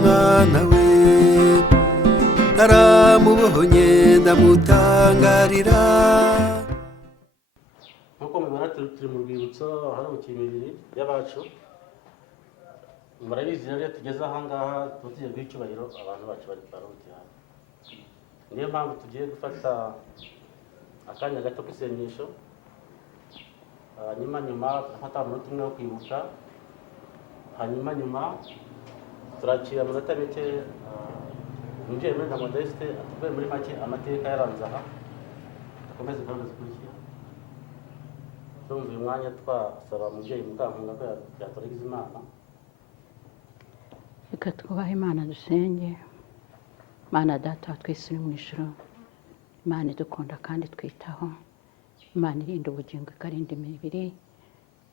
mwana we naramubonye ndamutangarira. Nkuko mubibona turi mu rwibutso harukiye imibiri y'abacu. Murabizi rero tugeze aha ngaha tugiye guha icyubahiro abantu bacu bari barukiye hano. Niyo mpamvu tugiye gufata akanya gato k'isengesho, nyuma turafata umunota umwe wo kwibuka, hanyuma turakira amanota mike umubyeyi muri Modeste atubwire muri make amateka yaranze aha, akomeze kugaragaza kurikira. Tumva uyu mwanya twasaba umubyeyi Mukampunga ko yaturagiza Imana. Reka twubahe Imana dusenge. Mana Data twese uri mu ijuru, Imana idukunda kandi twitaho, Imana irinda ubugingo ikarinda imibiri.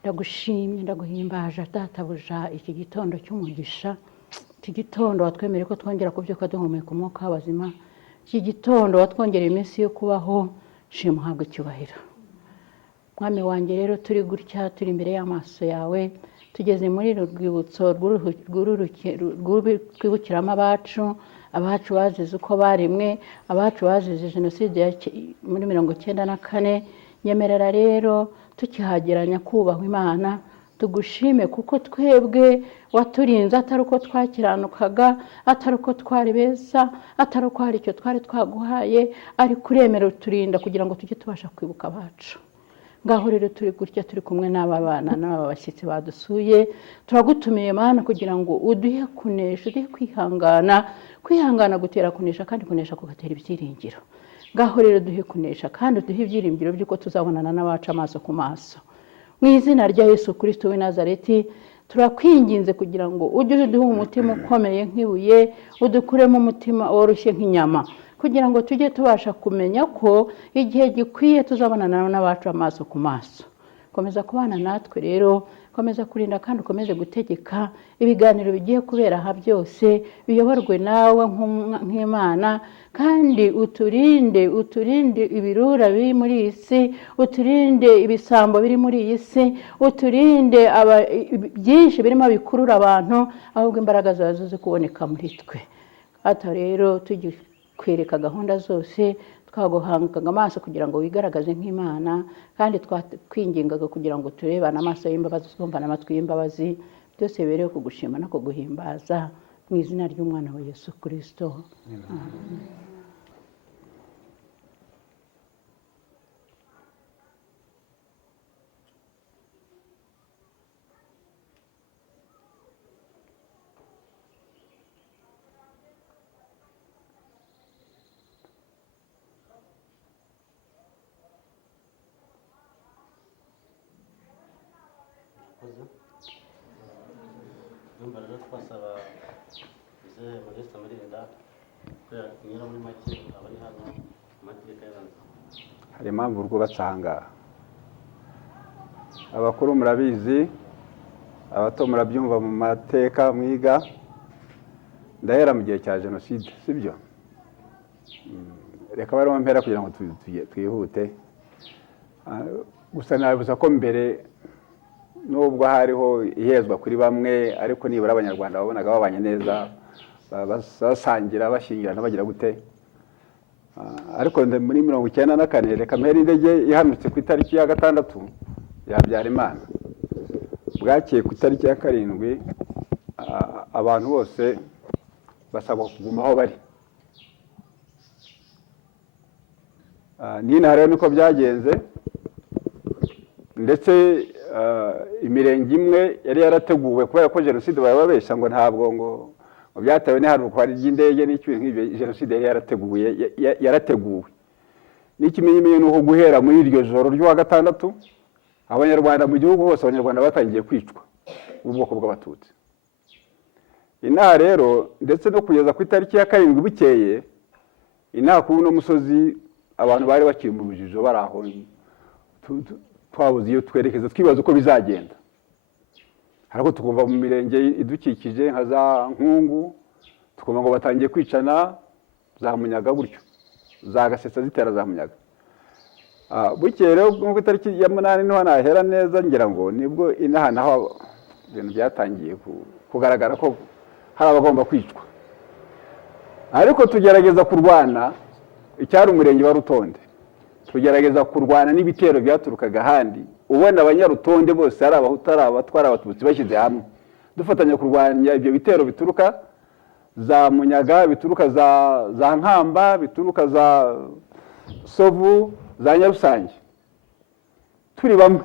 Ndagushimye ndaguhimbaje Databuja iki gitondo cy'umugisha, iki gitondo watwemereye ko twongera kubyuka duhumeka umwuka w'abazima, iki gitondo watwongereye iminsi yo kubaho. Shimwa uhabwe icyubahiro. Mwami wanjye rero turi gutya, turi imbere y'amaso yawe, tugeze muri rwibutso twibukiramo abacu bazize uko baremwe, abacu bazize jenoside muri 1994. Nyemerera rero tukihageranya kubahwa Imana, tugushime kuko twebwe waturinze, atari uko twakiranukaga, atari uko twari beza, atari uko hari icyo twari twaguhaye, ariko uremera uturinda kugira ngo tujye tubasha kwibuka abacu. Ngaho rero turi gutya turi kumwe n'aba bana n'aba bashyitsi badusuye, turagutumiye Mana kugira ngo uduhe kunesha, uduhe kwihangana gutera kunesha, kandi kunesha kugatera ibyiringiro. Ngaho rero duhe kunesha kandi uduhe ibyiringiro by'uko tuzabonana n'abacu amaso ku maso. Mu izina rya Yesu Kristo w'i Nazareti turakwinginze kugira ngo ujye uduhe umutima ukomeye nk'ibuye, udukuremo umutima woroshye nk'inyama, kugira ngo tujye tubasha kumenya ko igihe gikwiye tuzabonana n'abacu amaso ku maso. Komeza kubana natwe rero, komeza kurinda kandi ukomeze gutegeka ibiganiro bigiye kubera aha byose, biyoborwe nawe nk'Imana, kandi uturinde ibirura biri muri iyi si, uturinde ibisambo biri muri iyi si, uturinde byinshi birimo bikurura abantu, ahubwo imbaraga zawe zize kuboneka muri twe. Ata rero kwereka gahunda zose, twaguhangaga amaso kugira ngo wigaragaze nk'Imana, kandi twakwingingaga kugira ngo turebane amaso y'imbabazi, twumvane amatwi y'imbabazi, byose bibereho kugushima no kuguhimbaza mu izina ry'umwana wa Yesu Kristo. Amen. Numva rero twasaba Mzee Modeste Mulinda kubera kunyura muri make abari hano amateka yaranze. Hari impamvu rwubatse aha ngaha. Abakuru murabizi, abato murabyumva mu mateka mwiga. Ndahera mu gihe cya jenoside, sibyo? Reka barimo mpera kugira ngo twihute. Gusa nabibuza ko mbere nubwo hariho ihezwa kuri bamwe, ariko nibura abanyarwanda babonaga babanye neza, basangira bashyingirana bagira gute. Ariko muri 1994 reka mpera indege ihanutse ku itariki ya 6 ya Habyarimana. Bwakeye ku itariki ya 7 abantu bose basabwa kuguma aho bari. Nina rero niko byagenze, ndetse imirenge imwe yari yarateguwe kubera ko jenoside bababesha ngo ntabwo ngo byatewe n'ihanuka ry'indege n'icyuye nk'ibyo. Jenoside yari yarateguwe. N'ikimenyemeye nuko guhera muri iryo joro ryo wa 6 abanyarwanda mu gihugu hose, abanyarwanda batangiye kwicwa ubwoko bw'abatutsi. Inaha rero ndetse no kugeza ku itariki ya 7 bukeye, inaha ku no musozi abantu bari bakiri mu rujijo baraho, twabuze iyo twerekeza twibaza uko bizagenda. ariko tukumva mu mirenge idukikije nka za Nkungu tukumva ngo batangiye kwicana za Munyaga gutyo za Gasetsa zitera za Munyaga. Bukeye rero nk'uko itariki ya 8 niho nahera neza ngira ngo nibwo inaha naho ibintu byatangiye kugaragara ko hari abagomba kwicwa, ariko tugerageza kurwana icyari umurenge wa Rutonde, tugerageza kurwana n'ibitero byaturukaga ahandi, ubona abanyarutonde bose ari abahutu ari abatwara abatutsi bashyize hamwe dufatanya kurwanya ibyo bitero bituruka za Munyaga, bituruka za Nkamba, bituruka za Sovu, za Nyarusange, turi bamwe.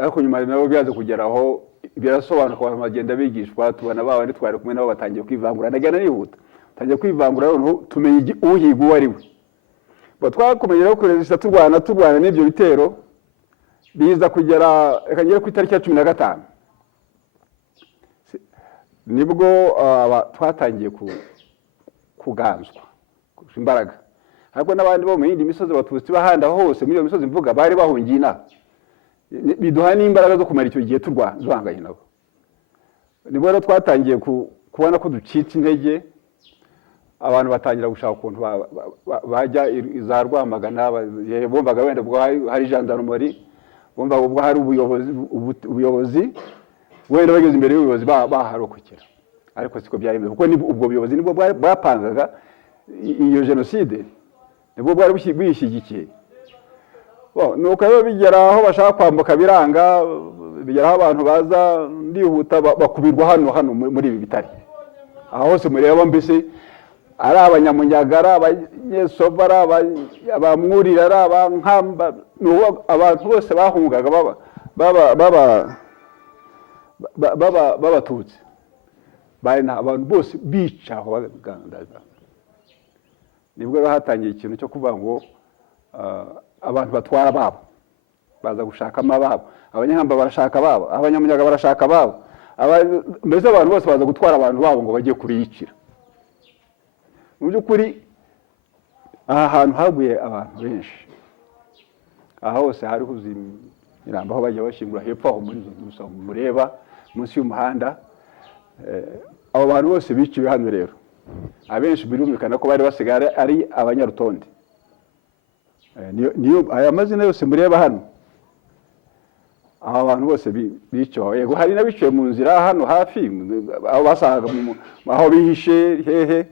Ariko nyuma nabo byaje kugeraho birasobanuka, abantu bagenda bigishwa, tubona baba twari kumwe nabo batangiye kwivangura, ndagana nihuta tangiye kwivangura rero tumenye uhiga uwo ari we. Twakomeje rero kurezista turwana n'ibyo bitero biza kugera akagera ku itariki ya 15 nibwo twatangiye kuganzwa imbaraga, ariko n'abandi bo mu yindi misozi abatutsi bahanda hose muri iyo misozi mvuga bari bahungiye inaha, biduha n'imbaraga zo kumara icyo gihe turwanganye nabo. Nibwo rero twatangiye kubona ko ducitse intege, abantu batangira gushaka ukuntu bajya za Rwamagana, bumvaga wenda ubwo hari gendarmerie, bumvaga ubwo hari ubuyobozi wenda bageze imbere y'ubuyobozi baharokokera, ariko siko byari kuko ubwo buyobozi nibwo bwapangaga iyo jenoside, nibwo bwari bishyigikiye. Nuko rero bigera aho bashaka kwambuka biranga, bigeraho abantu baza ndihuta bakubirwa hano muri ibi bitari aho hose mureba, mbese ari abanyamunyaga, ari abanyesovu, ari abamwurira, ari abankamba, abantu bose bahungaga b'abatutsi, abantu bose bica aho bagandaga. Nibwo rero hatangiye ikintu cyo kuvuga ngo abantu batwara babo baza gushakamo ababo, abanyankamba barashaka ababo, abanyamunyaga barashaka ababo, mbese abantu bose baza gutwara abantu babo ngo bajye kubiyicira. Mu by'ukuri aha hantu haguye abantu benshi, aha hose hari huzuye imirambo aho bajya bashingura hepfo aho muri mureba munsi y'umuhanda. Abo bantu bose biciwe hano rero abenshi birumvikana ko bari basigaye ari abanyarutonde. Niyo aya mazina yose mureba hano, aba bantu bose biciwe. Yego hari n'abiciwe mu nzira hano hafi aho basaga aho bihishe hehe,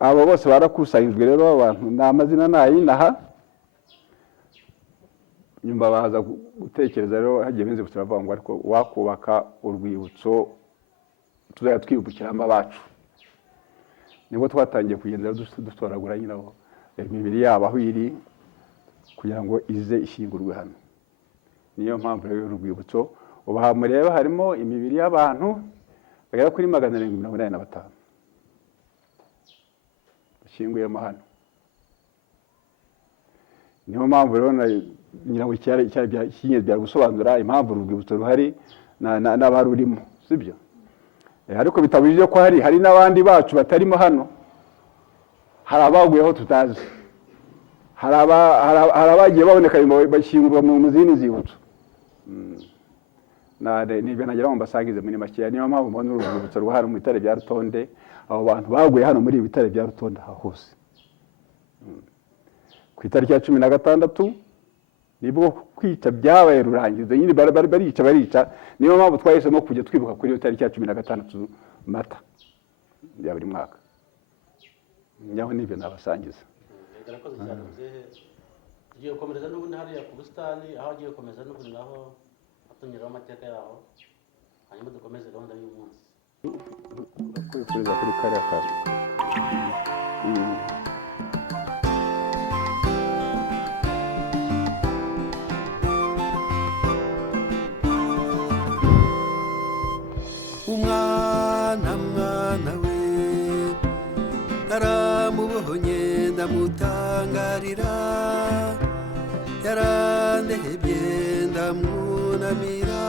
abo bose barakusanyijwe rero abantu n'amazina nayinaha. Nyuma baza gutekereza rero hagiye benze turavuga ngo ariko wakubaka urwibutso tuzajya twibukiramo abacu. Nibwo twatangiye kugenda dutoragura nyiraho imibiri yabo aho iri kugira ngo ize ishyingurwe hano. Niyo mpamvu rero urwibutso ubaha mureba harimo imibiri y'abantu bagera kuri 785 bashyinguyemo hano. Niyo mpamvu rero nyiraho cyari bya gusobanura impamvu urwibutso ruhari n'abarurimo, sibyo? Ariko bitabujije ko hari n'abandi bacu batarimo hano, hari abaguyeho tutazi, hari abagiye baboneka bashyingurwa mu zindi nzibutso. Nibyo nagira ngo mbasangize muri makeya. Niyo mpamvu mbona urwibutso ruhari mu bitare bya Rutonde, abo bantu baguye hano muri ibi bitare bya Rutonde hose. Ku itariki ya 16 nibwo kwica byabaye rurangiza, nyine barica. Niyo mpamvu twahisemo kujya twibuka kuri iyo tariki ya 16 Mata ya buri mwaka. Nyaho nibyo nabasangiza. Garakoze cyane muzehe. Tugiye gukomereza n'ubundi hariya ku busitani, aho agiye gukomeza n'ubundi naho atonyeraho amateka yaho, hanyuma dukomeze gahunda y'umunsi. Kwifuriza kuri kariya kazi. Mwana we naramubonye ndamutangarira, yarandehebye ndamwunamira.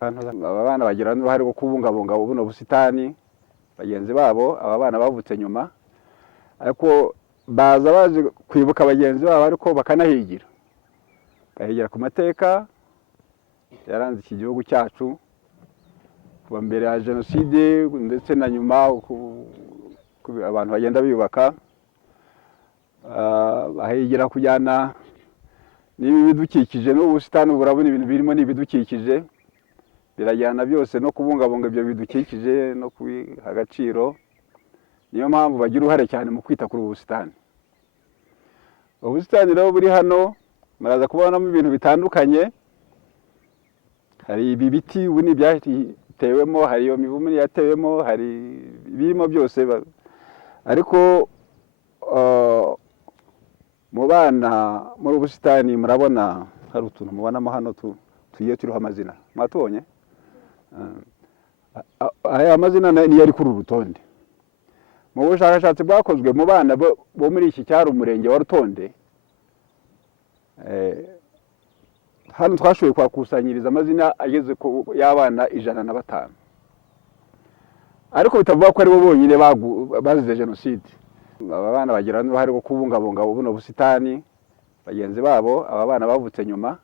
Aba bana bagira n'uruhare rwo kubungabunga buno busitani bagenzi babo. Aba bana bavutse nyuma, ariko baza baje kwibuka bagenzi babo ariko bakanahigira. ahegera ku mateka yaranze iki gihugu cyacu kuva mbere ya jenoside ndetse na nyuma abantu bagenda biyubaka, ahegera kujyana n'ibi bidukikije n'ubusitani burabona ibintu birimo n'ibidukikije birajyana byose no kubungabunga ibyo bidukikije no kubiha agaciro. Niyo mpamvu bagira uruhare cyane mu kwita kuri ubu busitani. Ubusitani rero buri hano muraza kubonamo ibintu bitandukanye. Hari ibi biti ubu ni byatewemo, hari iyo mivumu yatewemo, hari ibirimo byose, ariko mu bana muri ubusitani murabona hari utuntu mubonamo hano tugiye turiho amazina mwatubonye. Aya amazina niyo ari kuri uru rutonde. Mu bushakashatsi bwakozwe mu bana bo muri iki cyaro umurenge wa Rutonde, hano twashoboye kwakusanyiriza amazina ageze ku y'abana 105, ariko bitavuga ko ari bo bonyine bazize jenoside. Aba bana bagira n'uruhare rwo kubungabunga buno busitani bagenzi babo, aba bana bavutse nyuma,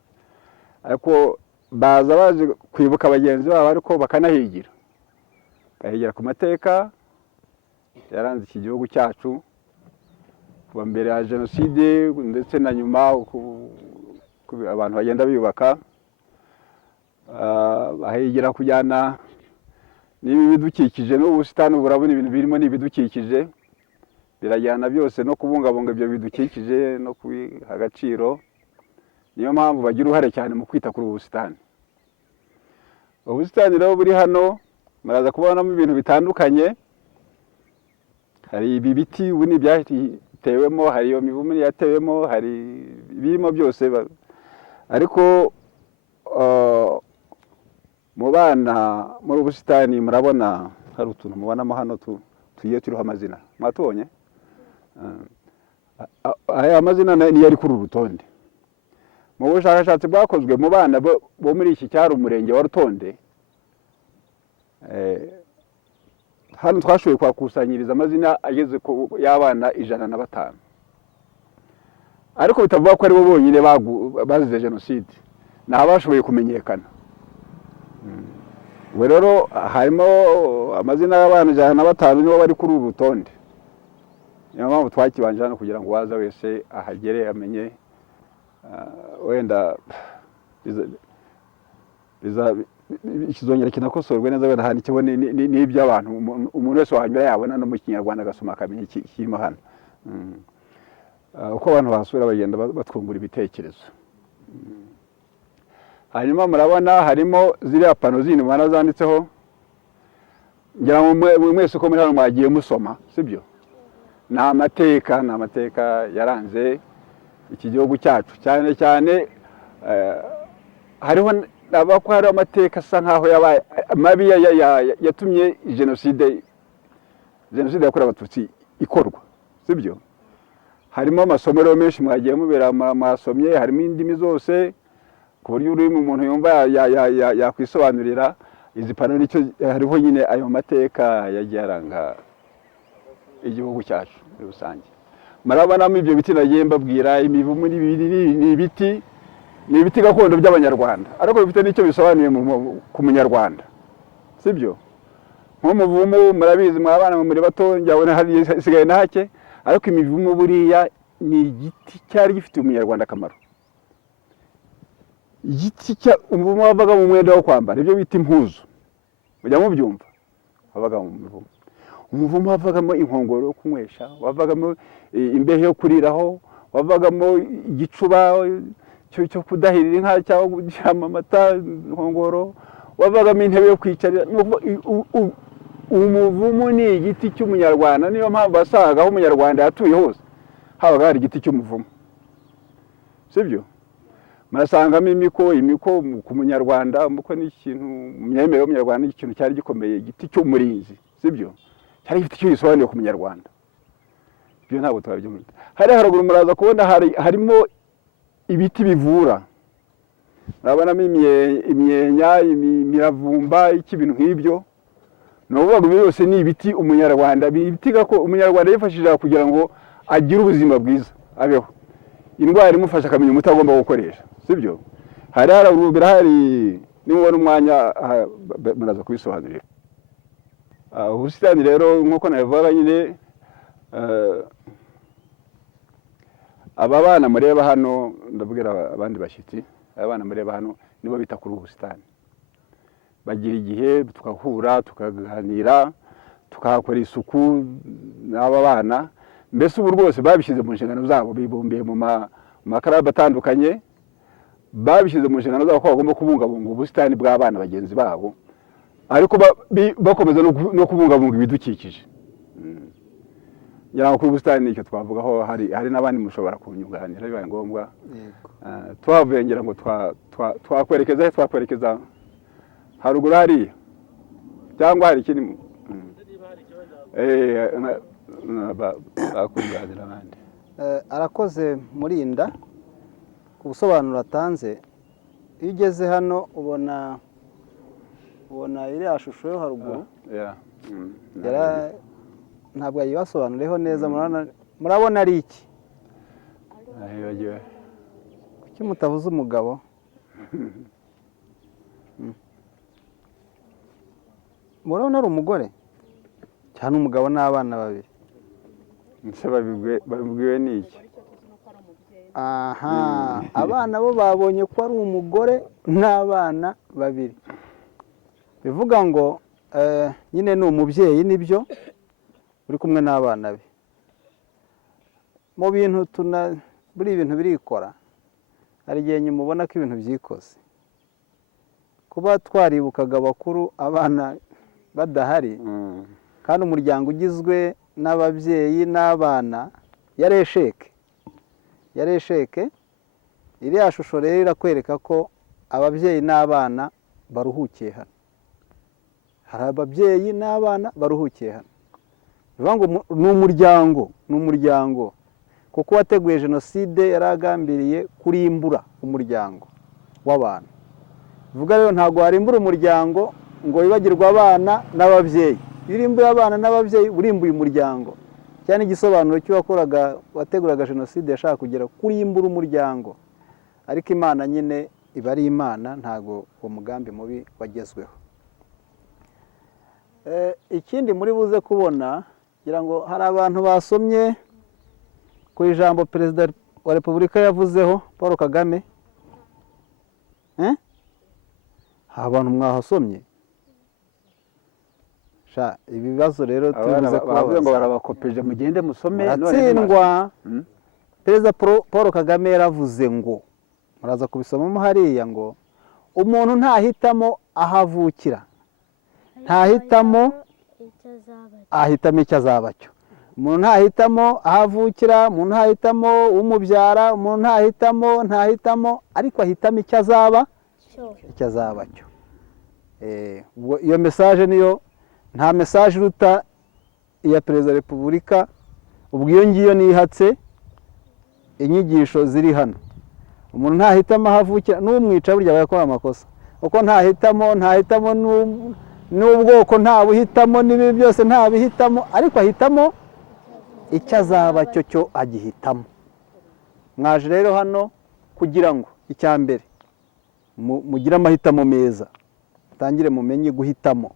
ariko baza baje kwibuka bagenzi babo ariko bakanahigira, bahegera ku mateka yaranze iki gihugu cyacu kuva mbere ya jenoside ndetse na nyuma abantu bagenda biyubaka, ahegera kujyana n'ibi bidukikije n'ubusitani burabona ibintu birimo n'ibidukikije birajyana byose no kubungabunga ibyo bidukikije no kubiha agaciro. Niyo mpamvu bagira uruhare cyane mu kwita kuri ubu busitani. Ubusitani rero buri hano muraza kubonamo ibintu bitandukanye. Hari ibi biti ubu ni byatewemo, hari iyo mivumu yatewemo, hari ibirimo byose, ariko mu bana muri ubusitani murabona hari utuntu mubonamo hano tugiye turiho amazina mwatubonye. Aya amazina niyo ari kuri uru rutonde. Mu bushakashatsi bwakozwe mu bana bo muri iki cyaro umurenge wa Rutonde, hano twashoboye kwakusanyiriza amazina ageze ku y'abana 105, ariko bitavuga ko ari bo bonyine bazize jenoside, ntabashoboye kumenyekana. We rero harimo amazina y'abana 105 nibo bari kuri uru rutonde. Niyo mpamvu twakibanje hano kugira ngo waza wese ahagere amenye, wenda ikizongera kinakosorwe neza, wenda handi kibone n'iby'abantu umuntu wese wahanyura yabona no mu Kinyarwanda agasoma akamenya kirimo hano. Uko abantu basura bagenda batwungura ibitekerezo. Hanyuma murabona harimo ziriya pano zindi mubona zanditseho, ngira ngo mwese uko muri hano mwagiye musoma, sibyo? Ni amateka yaranze iki gihugu cyacu, cyane cyane hariho nabako hari amateka asa nkaho yabaye mabi yatumye jenoside yakorewe Abatutsi ikorwa, sibyo? Harimo amasomero menshi mwagiye mubera mwasomye, harimo indimi zose ku buryo uri mu muntu yumva yakwisobanurira. Izi pano nicyo hariho nyine ayo mateka yagiye aranga igihugu cyacu muri rusange. Murabonamo ibyo biti nagiye mbabwira, imivumu ni ibiti gakondo by'Abanyarwanda, ariko bifite n'icyo bisobanuye ku munyarwanda, sibyo? Nk'umuvumu murabizi mwabana muri bato, njyabona hasigaye na hake, ariko imivumu buriya ni igiti cyari gifite umunyarwanda akamaro. Igiti umuvumu wavaga mu mwenda wo kwambara, ibyo bita impuzu, mujya mubyumva, wavaga mu mivumu. Umuvumu wavagamo inkongoro yo kunywesha, wavagamo imbehe yo kuriraho, wavagamo igicuba cyo kudahirira inka cyangwa gushyiramo amata, inkongoro, wavagamo intebe yo kwicarira. Umuvumu ni igiti cy'umunyarwanda, niyo mpamvu wasangaho umunyarwanda yatuye hose habaga hari igiti cy'umuvumu, sibyo? Murasangamo imiko ku munyarwanda, umuko ni ikintu mu myemerere y'umunyarwanda, ni ikintu cyari gikomeye, igiti cy'umurinzi, sibyo? Cyari gifite icyo gisobanuye ku munyarwanda. Ibyo ntabwo twabyumva. Hari haruguru muraza kubona harimo ibiti bivura. Murabonamo imyenya, imiravumba, ibintu nk'ibyo. N'ubuvuga byose ni ibiti umunyarwanda, ibiti gako umunyarwanda yifashishije kugira ngo agire ubuzima bwiza, abeho. Indwara imufasha akamenya umuti agomba gukoresha, sibyo hari haruguru birahari nimubona umwanya muraza kubisobanurira ubusitani rero nk'uko nabivuga nyine aba bana mureba hano ndabwira abandi bashyitsi aba bana mureba hano nibo bita kuri ubusitani bagira igihe tukahura tukaganira tukahakora isuku n'aba bana mbese ubu rwose babishyize mu nshingano zabo bibumbiye mu makarabu atandukanye babishyize mu nshingano zabo ko bagomba kubungabunga ubusitani bw'abana bagenzi babo ariko bakomeza no kubungabunga ibidukikije ngira ngo kuri ubusitani nicyo twavugaho hari n'abandi mushobora kunyunganira bibaye ngombwa tuhavuye ngira ngo twakwerekeza haruguru hariya cyangwa hari ikindi bakunganira abandi arakoze Murinda ku busobanuro atanze iyo ugeze hano ubona iriya shusho yo haruguru ntabwo yayibasobanuriyeho neza murabona ari iki kuki mutavuze umugabo murabona ari umugore cyane umugabo n'abana babiri babibwiwe n'iki aha abana bo babonye ko ari umugore n'abana babiri bivuga ngo nyine ni umubyeyi nibyo uri kumwe n'abana be mu bintu buri ibintu birikora hari igihe nyuma ubona ko ibintu byikoze kuba twaribukaga abakuru abana badahari kandi umuryango ugizwe n'ababyeyi n'abana yari esheke iriya shusho rero irakwereka ko ababyeyi n'abana baruhukiye hano hari ababyeyi n'abana baruhukiye hano bivuga ngo ni umuryango kuko uwateguye jenoside yari agambiriye kurimbura umuryango w'abantu bivuga rero ntabwo warimbura umuryango ngo wibagirwe abana n'ababyeyi iyo urimbuye abana n'ababyeyi urimbuye umuryango cyane igisobanuro wateguraga jenoside yashaka kugera kurimbura umuryango ariko imana nyine iba ari imana ntabwo uwo mugambi mubi wagezweho ikindi muri buze kubona kugira ngo hari abantu basomye ku ijambo perezida wa repubulika yavuzeho Paul Kagame hari abantu mwahasomye ibibazo rero tubuze kubabaza ngo barabakopeje mugende musome baratsindwa perezida Paul Kagame yaravuze ngo muraza kubisomamo hariya ngo umuntu ntahitamo ahavukira ntahitamo icyo azaba cyo umuntu ntahitamo ahavukira umuntu ntahitamo umubyara umuntu ntahitamo ariko ahitamo icyo azaba cyo iyo mesaje niyo nta mesaje iruta iya perezida wa repubulika ubwo iyo ngiyo nihatse inyigisho ziri hano umuntu ntahitamo ahavukira n'umwica burya aba yakora amakosa kuko ntahitamo n'ubwoko ntabuhitamo n'ibi byose ntabihitamo ariko ahitamo icyo azaba cyo agihitamo mwaje rero hano kugira ngo icya mbere mugire amahitamo meza mutangire mumenye guhitamo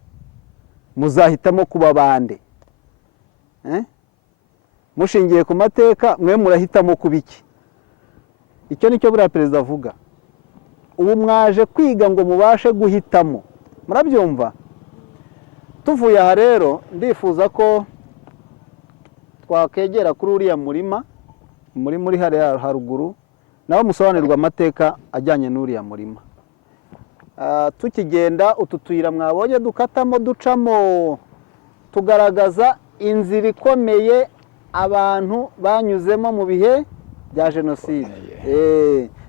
muzahitamo kuba bande mushingiye ku mateka mwe murahitamo kuba iki icyo nicyo buriya perezida avuga ubu mwaje kwiga ngo mubashe guhitamo murabyumva tuvuye aha rero ndifuza ko twakegera kuri uriya murima muri hariya haruguru nawe musobanurirwa amateka ajyanye n'uriya murima tukigenda utu tuyira mwabonye dukatamo ducamo tugaragaza inzira ikomeye abantu banyuzemo mu bihe bya jenoside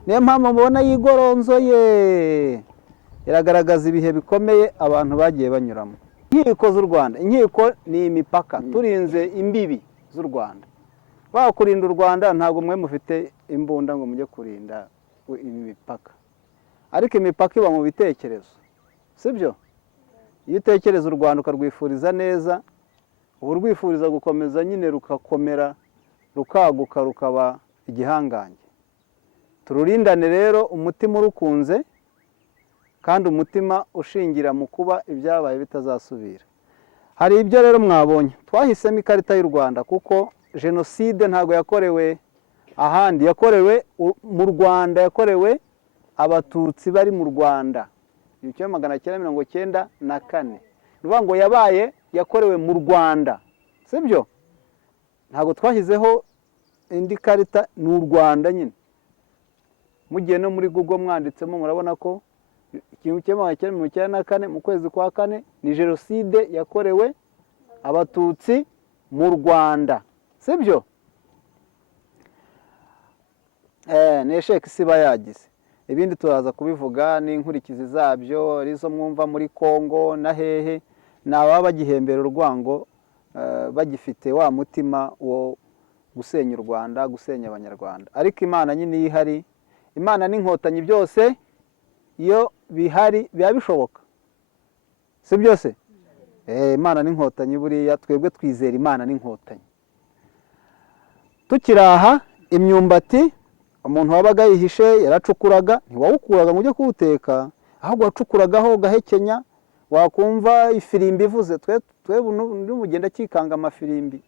niyo mpamvu mubona yigoronzoye iragaragaza ibihe bikomeye abantu bagiye banyuramo inkiko z'u Rwanda inkiko ni imipaka turinze imbibi z'u Rwanda kurinda u Rwanda ntabwo mwe mufite imbunda ngo mujye kurinda imipaka ariko imipaka iba mu bitekerezo sibyo iyo utekereza u Rwanda ukarwifuriza neza uba urwifuriza gukomeza nyine rukakomera rukaguka rukaba igihangange tururindane rero umutima urukunze kandi umutima ushingira mu kuba ibyabaye bitazasubira. Hari ibyo rero mwabonye twahisemo ikarita y'u Rwanda kuko jenoside ntabwo yakorewe ahandi, yakorewe mu Rwanda, yakorewe abatutsi bari mu Rwanda 1994. Ni ukuvuga ngo yakorewe mu Rwanda, sibyo? Ntabwo twashyizeho indi karita, ni u Rwanda nyine. Mugiye no muri Google mwanditsemo murabona ko 1994 mu kwezi kwa 4 ni jenoside yakorewe abatutsi mu Rwanda, sibyo? Nesheke siba yagize. Ibindi turaza kubivuga n'inkurikizi zabyo arizo mwumva muri Kongo na hehe, n'ababa bagihembera urwango bagifite wa mutima wo gusenya u Rwanda, gusenya abanyarwanda. Ariko Imana nyine ihari, Imana n'inkotanyi byose iyo bihari biba bishoboka, si byose? Imana n'inkotanyi buriya twebwe twizera Imana n'inkotanyi. Tukiraha imyumbati umuntu wabaga yihishe yaracukuraga, ntiwawukuraga ngo ujye kuwuteka, ahubwo wacukuragaho ugahekenya, wakumva ifirimbi ivuze. Twebwe n'umugenda kikanga amafirimbi,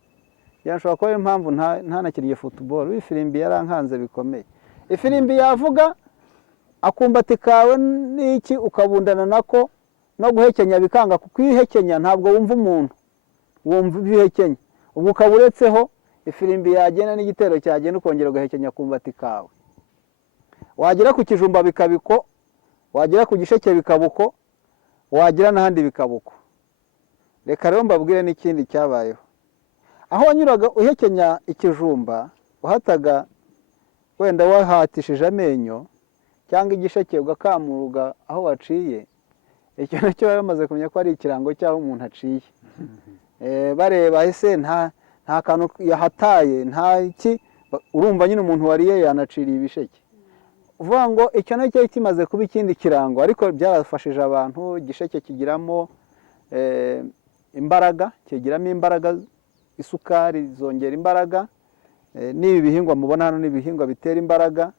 yanashobora kuba ari impamvu ntanakiriye football. Ifirimbi yarankanze bikomeye. Ifirimbi yavuga akumbati kawe n'iki ukabundana nako no guhekenya bikanga, kuko ihekenya ntabwo wumva umuntu, wumva ibihekenya. Ubwo ukaburetseho ifirimbi yagena n'igitero cyagenda ukongera ugahekenya kumbati kawe. Wagera ku kijumba bikabiko, wagera ku gisheke bikabuko, wagera n'ahandi bikabuko. Reka rero mbabwire n'ikindi cyabayeho. Aho wanyuraga uhekenya ikijumba, uhataga wenda wahatishije amenyo cyangwa igisheke ugakamuruga aho waciye, icyo nacyo bari bamaze kumenya ko ari ikirango cy'aho umuntu aciye. Bareba ese nta kantu yahataye, nta iki, urumva nyine umuntu wariye yanaciriye ibisheke. Uvuga ngo icyo nacyo kimaze kuba ikindi kirango, ariko byarafashije abantu. Igisheke kigiramo imbaraga, kigiramo imbaraga, isukari zongera imbaraga. N'ibi bihingwa mubona hano n'ibihingwa bitera imbaraga.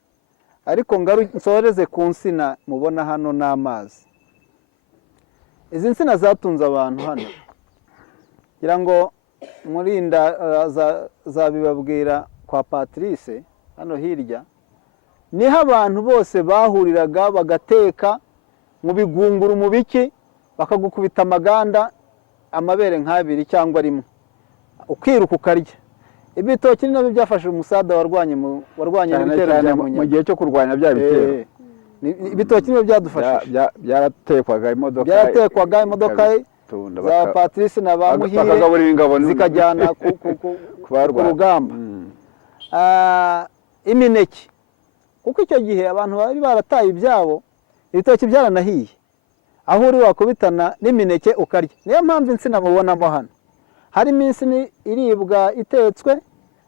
Ariko nsoreze ku nsina mubona hano n'amazi. Izi nsina zatunze abantu hano, kugira ngo murinda zabibabwira kwa Patrice hano hirya, niho abantu bose bahuriraga bagateka mu bigunguru mu biki, bakagukubita amaganda amabere nk'abiri cyangwa rimwe, ukiruka ukarya. Ibitoki ni nabyo byafashije umusada warwanye n'ibitero bya Munyana mu gihe cyo kurwanya bya bitero. Ibitoki nibyo byadufashije. Byaratekwaga imodoka za Patrice na ba Muhire zikajyana ku rugamba. Imineke, kuko icyo gihe abantu bari barataye ibyabo, ibitoki byaranahiye, aho uri wakubitana n'imineke ukarya. Niyo mpamvu insina mubonamo hano harimo insina iribwa itetswe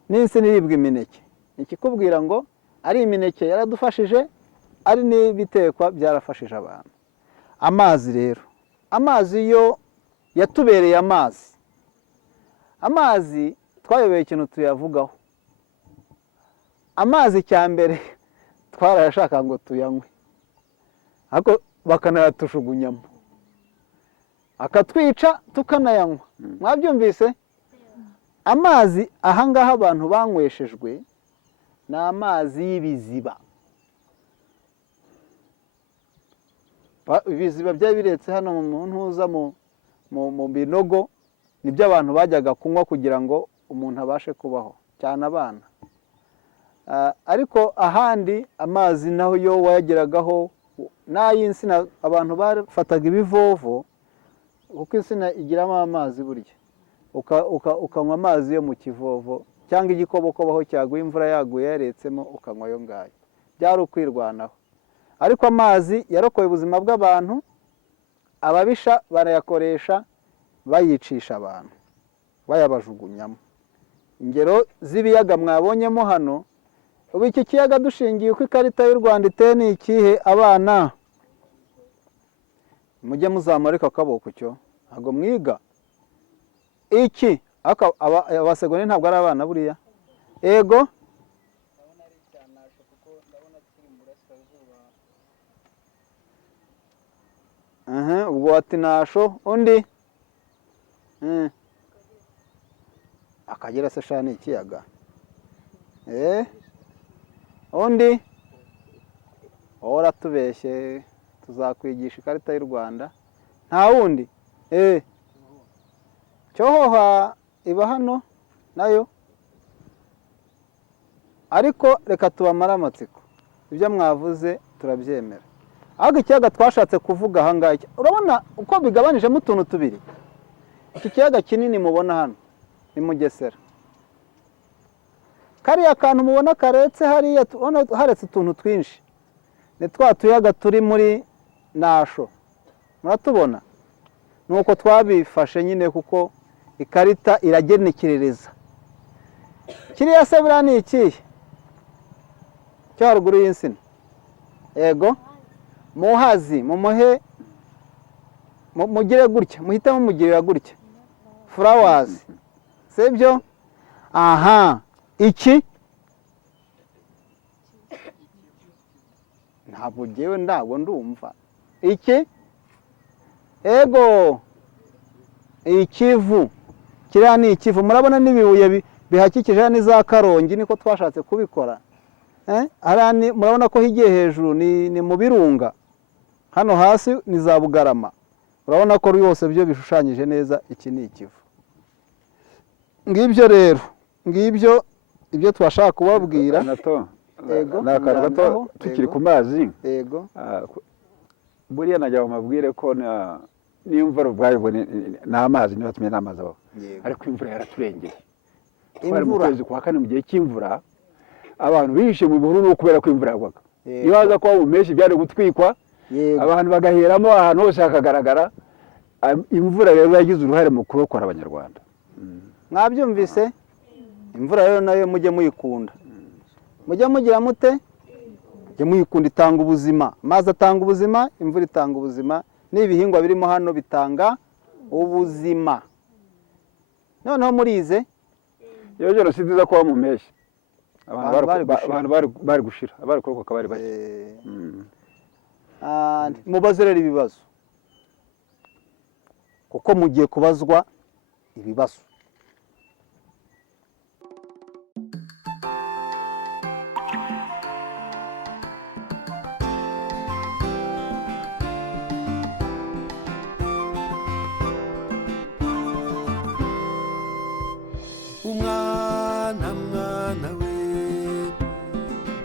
n'insina iribwa imineke. Ikikubwira ngo ari imineke yaradufashije, ari n'ibitekwa byarafashije abantu. Amazi rero, amazi yo yatubereye amazi. Amazi twayobeye ikintu tuyavugaho. Amazi cyambere twarayashaka ngo tuyanywe, ariko bakanayatushugunyamo, akatwica tukanayanywa. Mwabyumvise? Amazi ahangaha abantu banyweshejwe ni amazi y'ibiziba. Ibiziba byari biretse hano mu ntuza mu binogo, nibyo abantu bajyaga kunywa kugira ngo umuntu abashe kubaho, cyane abana. Ariko ahandi amazi naho yo wayageragaho n'ay'insina. Abantu bafataga ibivovo, kuko insina igiramo amazi burya, ukanywa amazi yo mu kivovo cyangwa igikobokobo aho cyaguye, imvura yaguye yaretsemo ukanywa ayo ngayo. Byari ukwirwanaho. Ariko amazi yarokoye ubuzima bw'abantu. Ababisha barayakoresha bayicisha abantu, bayabajugunyamo. Ingero z'ibiyaga mwabonyemo hano. Ubu iki kiyaga dushingiye uko ikarita y'u Rwanda iteye ni ikihe abana? Mujye muzamurika akaboko cyo, ntabwo mwiga iki. Abasegoni ntabwo ari abana buriya. Ego ubwo ati nasho undi Akagera se sha ni ikiyaga undi uratubeshye tuzakwigisha ikarita y'u Rwanda nta wundi Cyohoha iba hano nayo ariko reka tubamara amatsiko ibyo mwavuze turabyemera ahubwo ikiyaga twashatse kuvuga aha ngaha urabona uko bigabanijemo utuntu tubiri iki kiyaga kinini mubona hano ni Mugesera kariya kantu mubona karetse hariya haretse utuntu twinshi ni twa tuyaga turi muri Nasho muratubona nuko twabifashe nyine kuko ikarita iragenekerereza kiriya se buriya ni ikihe cyo haruguru y'insina yego muhazi mumuhe mugire gutya muhitamo mugirira gutya flowers sibyo aha iki ntabwo jewe ntabwo ndumva iki ego ikivu kiriya ni ikivu murabona n'ibibuye bihakikije n'iza Karongi niko twashatse kubikora murabona ko higiye hejuru ni mu birunga hano hasi ni za Bugarama urabona ko yose byo bishushanyije neza iki ni ikivu ngibyo rero ngibyo ibyo twashaka kubabwira nakara gato tukiri ku mazi yego buriya najya bamabwire ko n'imvura ubwayo n'amazi niba tumye n'amazi abaho ariko imvura yaraturengeye twari mu kwezi kwa kane mu gihe cy'imvura abantu bihishe mu bihuru kubera ko imvura yagwaga iyo haza kuba mu mpeshyi byari gutwikwa abantu bagaheramo ahantu hose hakagaragara imvura rero yagize uruhare mu kurokora abanyarwanda mwabyumvise imvura rero nayo mujye muyikunda mujye mugira mute mujye muyikunda itanga ubuzima amazi atanga ubuzima imvura itanga ubuzima n'ibihingwa birimo hano bitanga ubuzima noneho murize iyo jenoside iza kuba mu mpeshyi abantu bari gushira abari kurokoka bari bake mubaze rero ibibazo kuko mugiye kubazwa ibibazo mwana we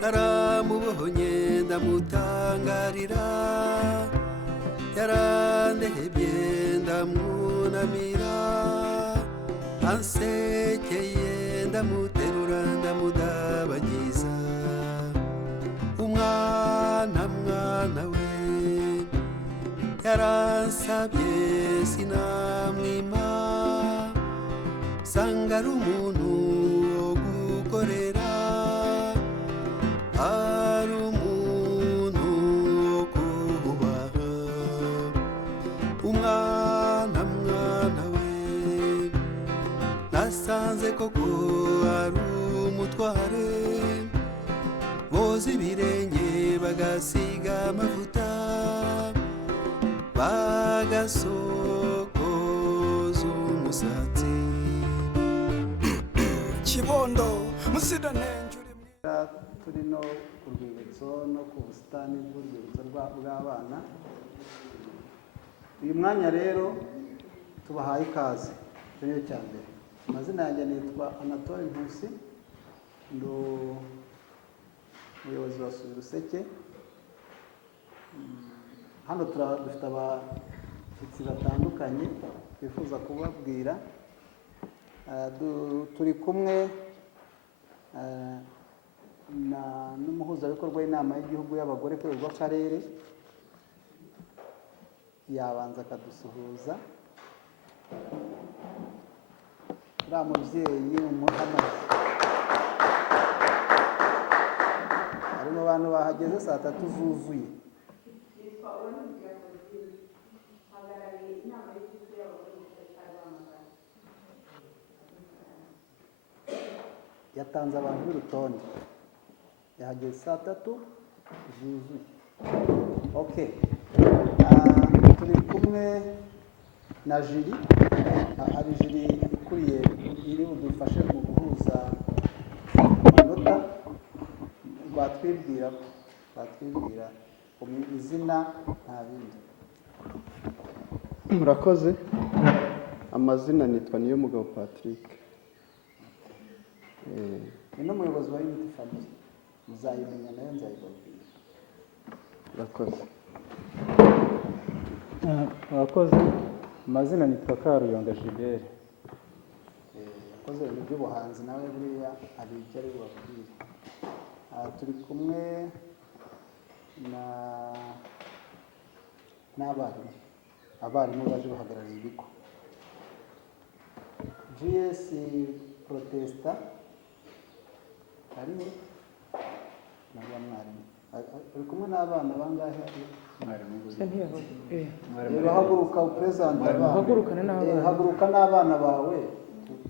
naramubohonye ndamutangarira yarandehebye ndamwunamira ansekeye ndamuterura ndamudabagiza mwana we yaransabye sinamwima sanga ari umuntu wo gukorera ari umuntu wo kubaha mwana we nasanze koko ari umutware boza ibirenge bagasiga amavuta bagasokoza umusatsi kibondo musidanenjuri turi no ku rwibutso no ku busitani bw'urwibutso bw'abana uyu mwanya rero tubahaye ikaze cyo cya mbere amazina yanjye nitwa Anatole Nkusi ndo umuyobozi wa Suruseke hano dufite abashyitsi batandukanye twifuza kubabwira turi kumwe n'umuhuzabikorwa w'inama y'igihugu y'abagore ku rwego rw'akarere yabanza akadusuhuza uriya mubyeyi umuhamagaye hari mu bantu bahageze saa 3 zuzuye yatanze abantu b'urutonde yahageze saa 3 zuzuye okay turi kumwe na jiri, hari jiri ikuriye iri budufashe mu guhuza amanota, batwibwira izina nta bindi. murakoze. Amazina nitwa Niyomugabo Patrick. Ni n'umuyobozi wa Unity Family, muzayimenya nayo nzayibabwira. Murakoze. Murakoze. Amazina nitwa Karuyonga Gilbert. Yakoze ibintu by'ubuhanzi nawe buriya hari ibyo ari bubabwire. Turi kumwe n'abarimu baje bahagarariye ibigo. GS Protesta hariho n'aba mwarimu. Uri kumwe n'abana bangahe ari? Haguruka upresente abana. Haguruka n'abana bawe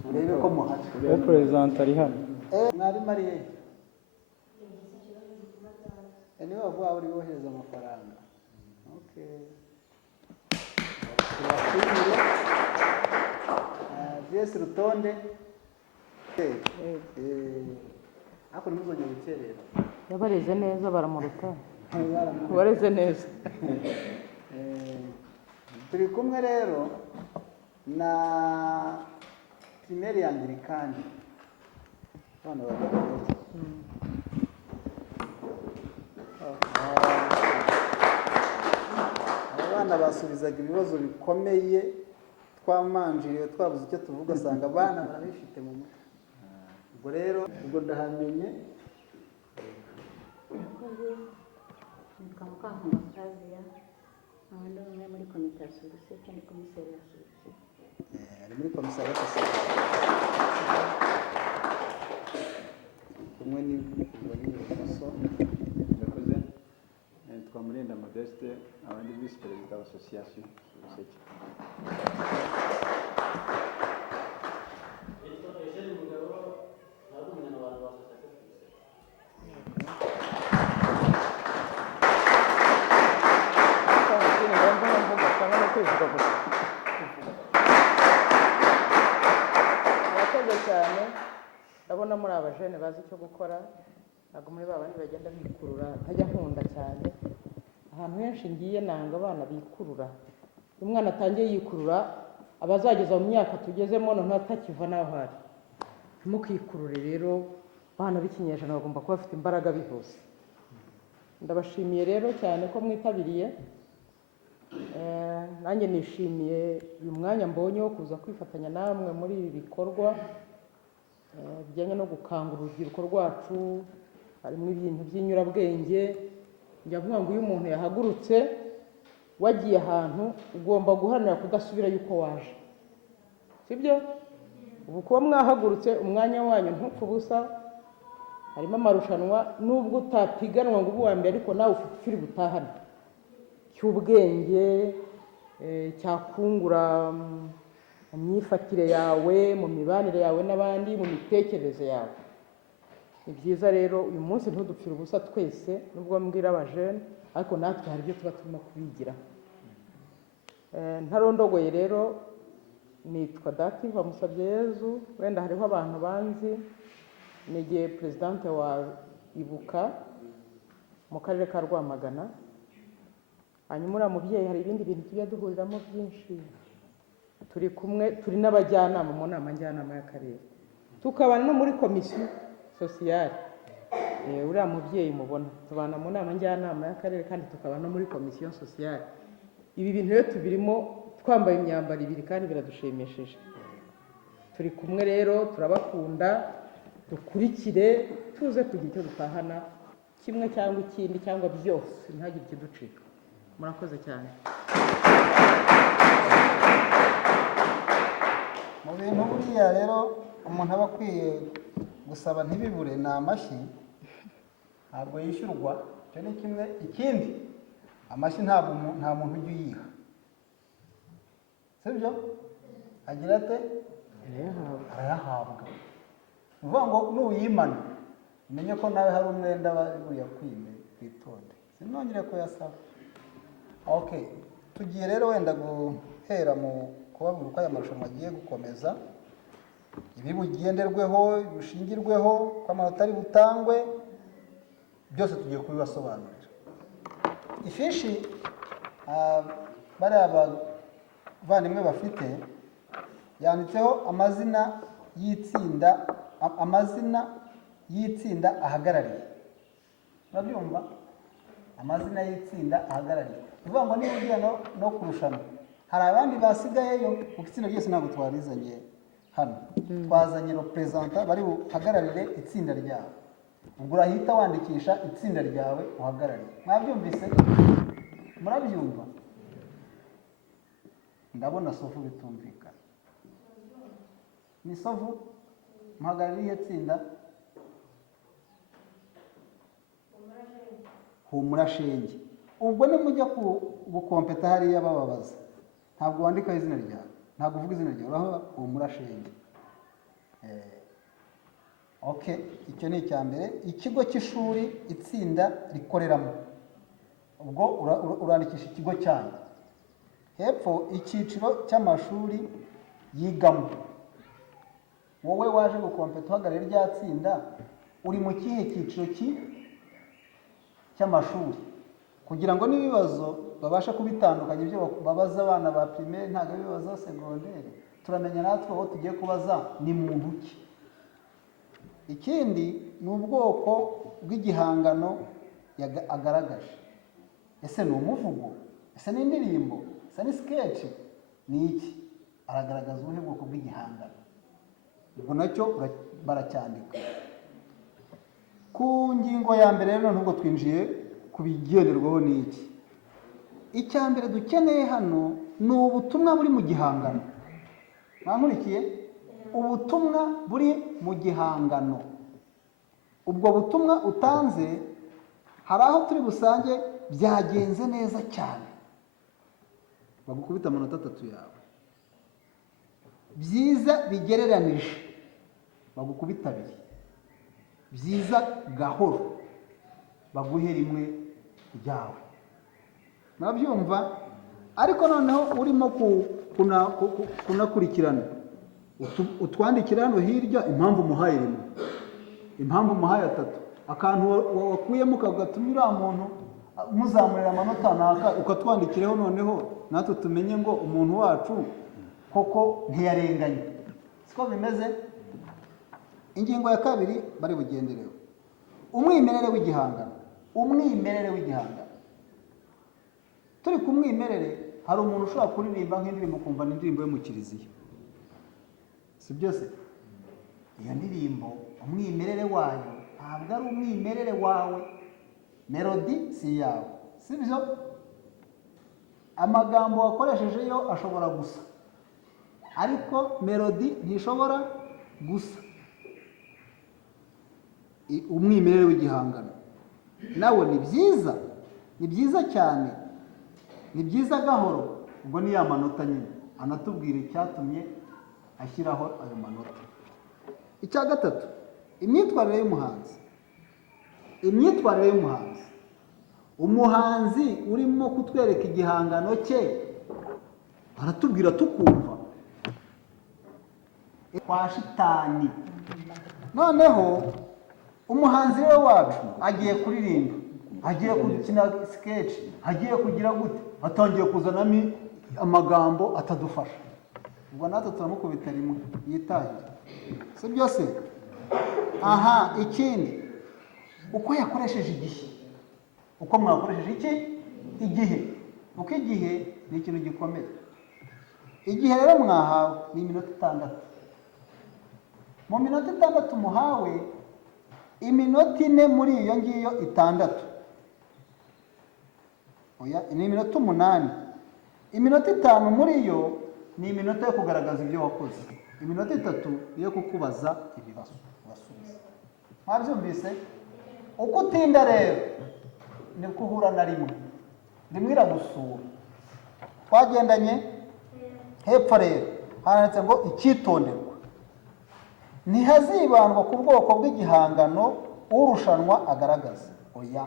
turebe ko muhari. Upresente ari hano. Mwarimu ari he? Niwe wavuga uri wohereza amafaranga. Okay. GS Rutonde. Ako nimuzongera gukerera. Yabareze neza baramuruta. Bareze neza. Turi kumwe rero na primaire Anglikani. Bana bagaragaza. Abana basubizaga ibibazo bikomeye twamanjiriye twabuze icyo tuvuga, asanga abana barabifite mu mutwe. Ubwo rero ubwo ndahamenye. Nitwa Mukankunda Flavia, abandi bamwe muri komite ya Suruse cyangwa komiseri ya Suruse. Ari muri komisari ya Suruse. Kumwe n'ibumoso. Murakoze. Nitwa Murinda Modeste, abandi visi perezida wa association Suruse. Murakoze cyane. Ndabona muri abajene bazi icyo gukora, ntabwo muri babandi bagenda bikurura, ntajya nkunda cyane. Ahantu henshi ngiye nanga abana bikurura. Iyo umwana atangiye yikurura, abazageza mu myaka tugezemo none atakiva naho hari. Ntimukikurure rero, abana b'ikinyejana bagomba kuba bafite imbaraga bihuse. Ndabashimiye rero cyane ko mwitabiriye. Nanjye nishimiye uyu mwanya mbonye wo kuza kwifatanya namwe muri ibi bikorwa bijyanye no gukangura urubyiruko rwacu. Harimo ibintu by'inyurabwenge. Njya mvuga ngo iyo umuntu yahagurutse wagiye ahantu ugomba guharanira kudasubira yuko waje, sibyo? Ubu kuba mwahagurutse umwanya wanyu ntupfe ubusa. Harimo amarushanwa nubwo utapiganwa ngo ube uwa mbere, ariko nawe ufite icyo uri butahane cy'ubwenge, cyakungura mu myifatire yawe, mu mibanire yawe n'abandi, mu mitekerereze yawe. Ni byiza rero uyu munsi ntudupfire ubusa twese, nubwo mbwira abajene, ariko natwe hari ibyo tuba turimo kubigira. Ntarondogoye rero, nitwa Dativa Musabyeyezu, wenda hariho abantu banzi. Nigiye presidente wa Ibuka mu karere ka Rwamagana. Hanyuma uriya mubyeyi hari ibindi bintu tujya duhuriramo byinshi. Turi kumwe, turi n'abajyanama mu nama njyanama y'akarere, tukabana no muri komisiyo sosiyale. Uriya mubyeyi mubona tubana mu nama njyanama y'akarere kandi tukabana no muri komisiyo sosiyale. Ibi bintu rero tubirimo twambaye imyambaro ibiri kandi biradushimishije. Turi kumwe rero, turabakunda, dukurikire, tuze kugira icyo dutahana, kimwe cyangwa ikindi cyangwa byose, ntihagire ikiducika. Murakoze cyane. Mu bintu buriya rero umuntu aba akwiye gusaba ntibibure ni amashyi, ntabwo yishyurwa. Icyo ni kimwe. Ikindi, amashyi nta muntu ujya uyiha, sibyo? Agira ate? Arayahabwa. Ni ukuvuga ngo nuyimana umenye ko nawe hari umwenda buriya kwime, twitonde, sinongere ko yasaba. Okay. tugiye rero wenda guhera mu kubabwira uko aya marushanwa agiye gukomeza, ibi bugenderweho, bushingirweho, ko amanota ari butangwe, byose tugiye kubibasobanurira. Ifishi bariya bavandimwe bafite yanditseho amazina y'itsinda ahagarariye. Urabyumva? Amazina y'itsinda ahagarariye. Bivuga ngo niba ugiye no kurushanwa, hari abandi basigayeyo, kuko itsinda ryose ntabwo twarizanye hano. Twazanye representa bari buhagararire itsinda ryawe. Ubwo urahita wandikisha itsinda ryawe uhagarariye. Mwabyumvise? Murabyumva? Ndabona Sofu bitumvikana. Ni Sofu muhagarariye itsinda Humura Shenge. Ubwo nimujya gukompeta hariya bababaza, ntabwo wandikaho izina ryawe, ntabwo uvuga izina ryawe, uraho Humura Shenge. Okay, icyo ni icya mbere. Ikigo cy'ishuri itsinda rikoreramo, ubwo urandikisha ikigo cyanyu. Hepfo icyiciro cy'amashuri yigamo. Wowe waje gukompeta uhagarariye rya tsinda, uri mu kihe cyiciro cy'amashuri, kugira ngo n'ibibazo babashe kubitandukanya, ibyo babaza abana ba primaire ntabwo bibaza secondaire, turamenya natwe aho tugiye kubaza ni muntu ki. Ikindi ni ubwoko bw'igihangano agaragaje. Ese ni umuvugo? Ese ni indirimbo? Ese ni sketch? Ni iki? Aragaragaza ubuhe bwoko bw'igihangano. Ubwo nacyo baracyandika. Ku ngingo ya mbere rero nubwo twinjiye ku bigenderwaho ni iki. Icya mbere dukeneye hano ni ubutumwa buri mu gihangano. Mwankurikiye? Ubutumwa buri mu gihangano. Ubwo butumwa utanze, hari aho turi busange byagenze neza cyane, bagukubita amanota 3 yawe. Byiza bigereranije, bagukubita 2. Byiza gahoro, baguhe 1 ryawe. Murabyumva? Ariko noneho urimo kunakurikirana, utwandikira hano hirya impamvu muhaye 1, impamvu muhaye 3, akantu wakuyemo kagatuma uriya muntu muzamurira amanota naka, ukatwandikireho noneho natwe tumenye ngo umuntu wacu koko ntiyarenganye. Siko bimeze? Ingingo ya 2 bari bugendereho, umwimerere w'igihangano. Umwimerere w'igihangano, turi ku mwimerere, hari umuntu ushobora kuririmba nk'indirimbo kumva ni indirimbo yo mu kiliziya, si byose? Iyo ndirimbo umwimerere wayo ntabwo ari umwimerere wawe, melody si yawe, si byo? Amagambo wakoresheje yo ashobora gusa, ariko melody ntishobora gusa. Umwimerere w'igihangano nawe ni byiza, ni byiza cyane, ni byiza gahoro. Ubwo ni ya manota nyine anatubwira icyatumye ashyiraho ayo manota. Icya 3, imyitwarire y'umuhanzi. Imyitwarire y'umuhanzi, umuhanzi urimo kutwereka igihangano cye aratubwira tukumva, kwa shitani. Noneho umuhanzi we wacu agiye kuririmba, agiye gukina sketch, agiye kugira gute, atangiye kuzanamo amagambo atadufasha. Ubwo natwe turamukubita 1 yitahira, si byose? Aha, ikindi uko yakoresheje igihe, uko mwakoresheje iki igihe, uko igihe ni ikintu gikomeye. Igihe rero mwahawe ni iminota 6. Mu minota 6 muhawe, iminota 4 muri iyo ngiyo 6, oya ni iminota 8. Iminota 5 muri yo ni iminota yo kugaragaza ibyo wakoze, iminota 3 yo kukubaza ibibazo basubiza. Mwabyumvise? Uko utinda rero ni kuhura na 1 iragusura. Twagendanye hepfo rero handitse ngo icyitonderwa, ntihazibandwa ku bwoko bw'igihangano urushanwa agaragaza. Oya,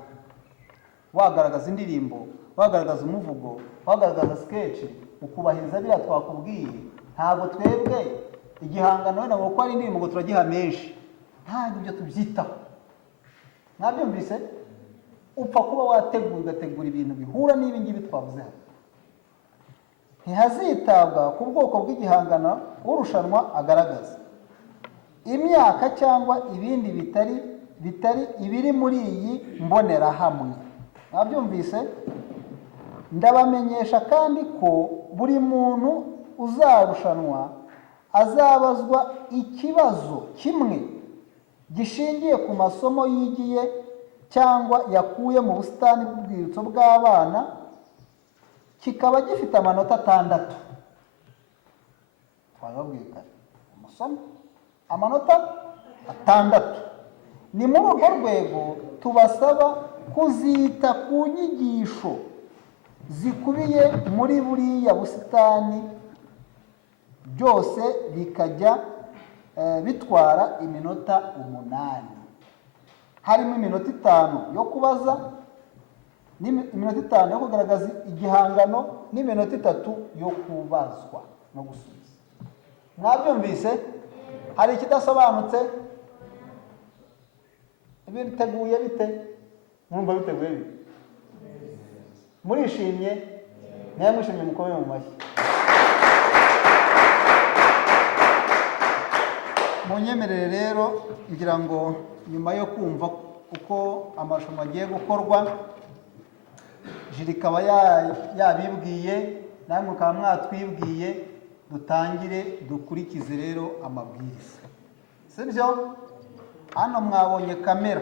wagaragaza indirimbo, wagaragaza umuvugo, wagaragaza sketch, ukubahiriza biriya twakubwiye, ntabwo twebwe igihangano wenda ngo ko ari indirimbo ngo turagiha menshi, ntabwo ibyo tubyitaho. Mwabyumvise? Upfa kuba wategura ugategura ibintu bihura n'ibi ngibi twavuze hano. Ntihazitabwa ku bwoko bw'igihangano urushanwa agaragaza, imyaka cyangwa ibindi bitari ibiri muri iyi mbonerahamwe. Mwabyumvise? Ndabamenyesha kandi ko buri muntu uzarushanwa azabazwa ikibazo kimwe gishingiye ku masomo yigiye cyangwa yakuye mu busitani bw'urwibutso bw'abana, kikaba gifite amanota 6. Twababwiye kare amasomo amanota 6. Ni muri urwo rwego tubasaba kuzita ku nyigisho zikubiye muri buriya busitani, byose bikajya bitwara iminota 8, harimo iminota 5 yo kubaza, iminota 5 yo kugaragaza igihangano, n'iminota 3 yo kubazwa no gusubiza. Mwabyumvise? Hari ikidasobanutse? Ibintu biteguye bite? Mwumva biteguye bite? Murishimye? Naye mwishimye mukome mu mashyi. Munyemerere rero ngira ngo nyuma yo kumva uko amarushanwa agiye gukorwa, jiri ikaba yabibwiye, namwe mukaba mwatwibwiye, dutangire dukurikize rero amabwiriza. Sibyo? Hano mwabonye kamera.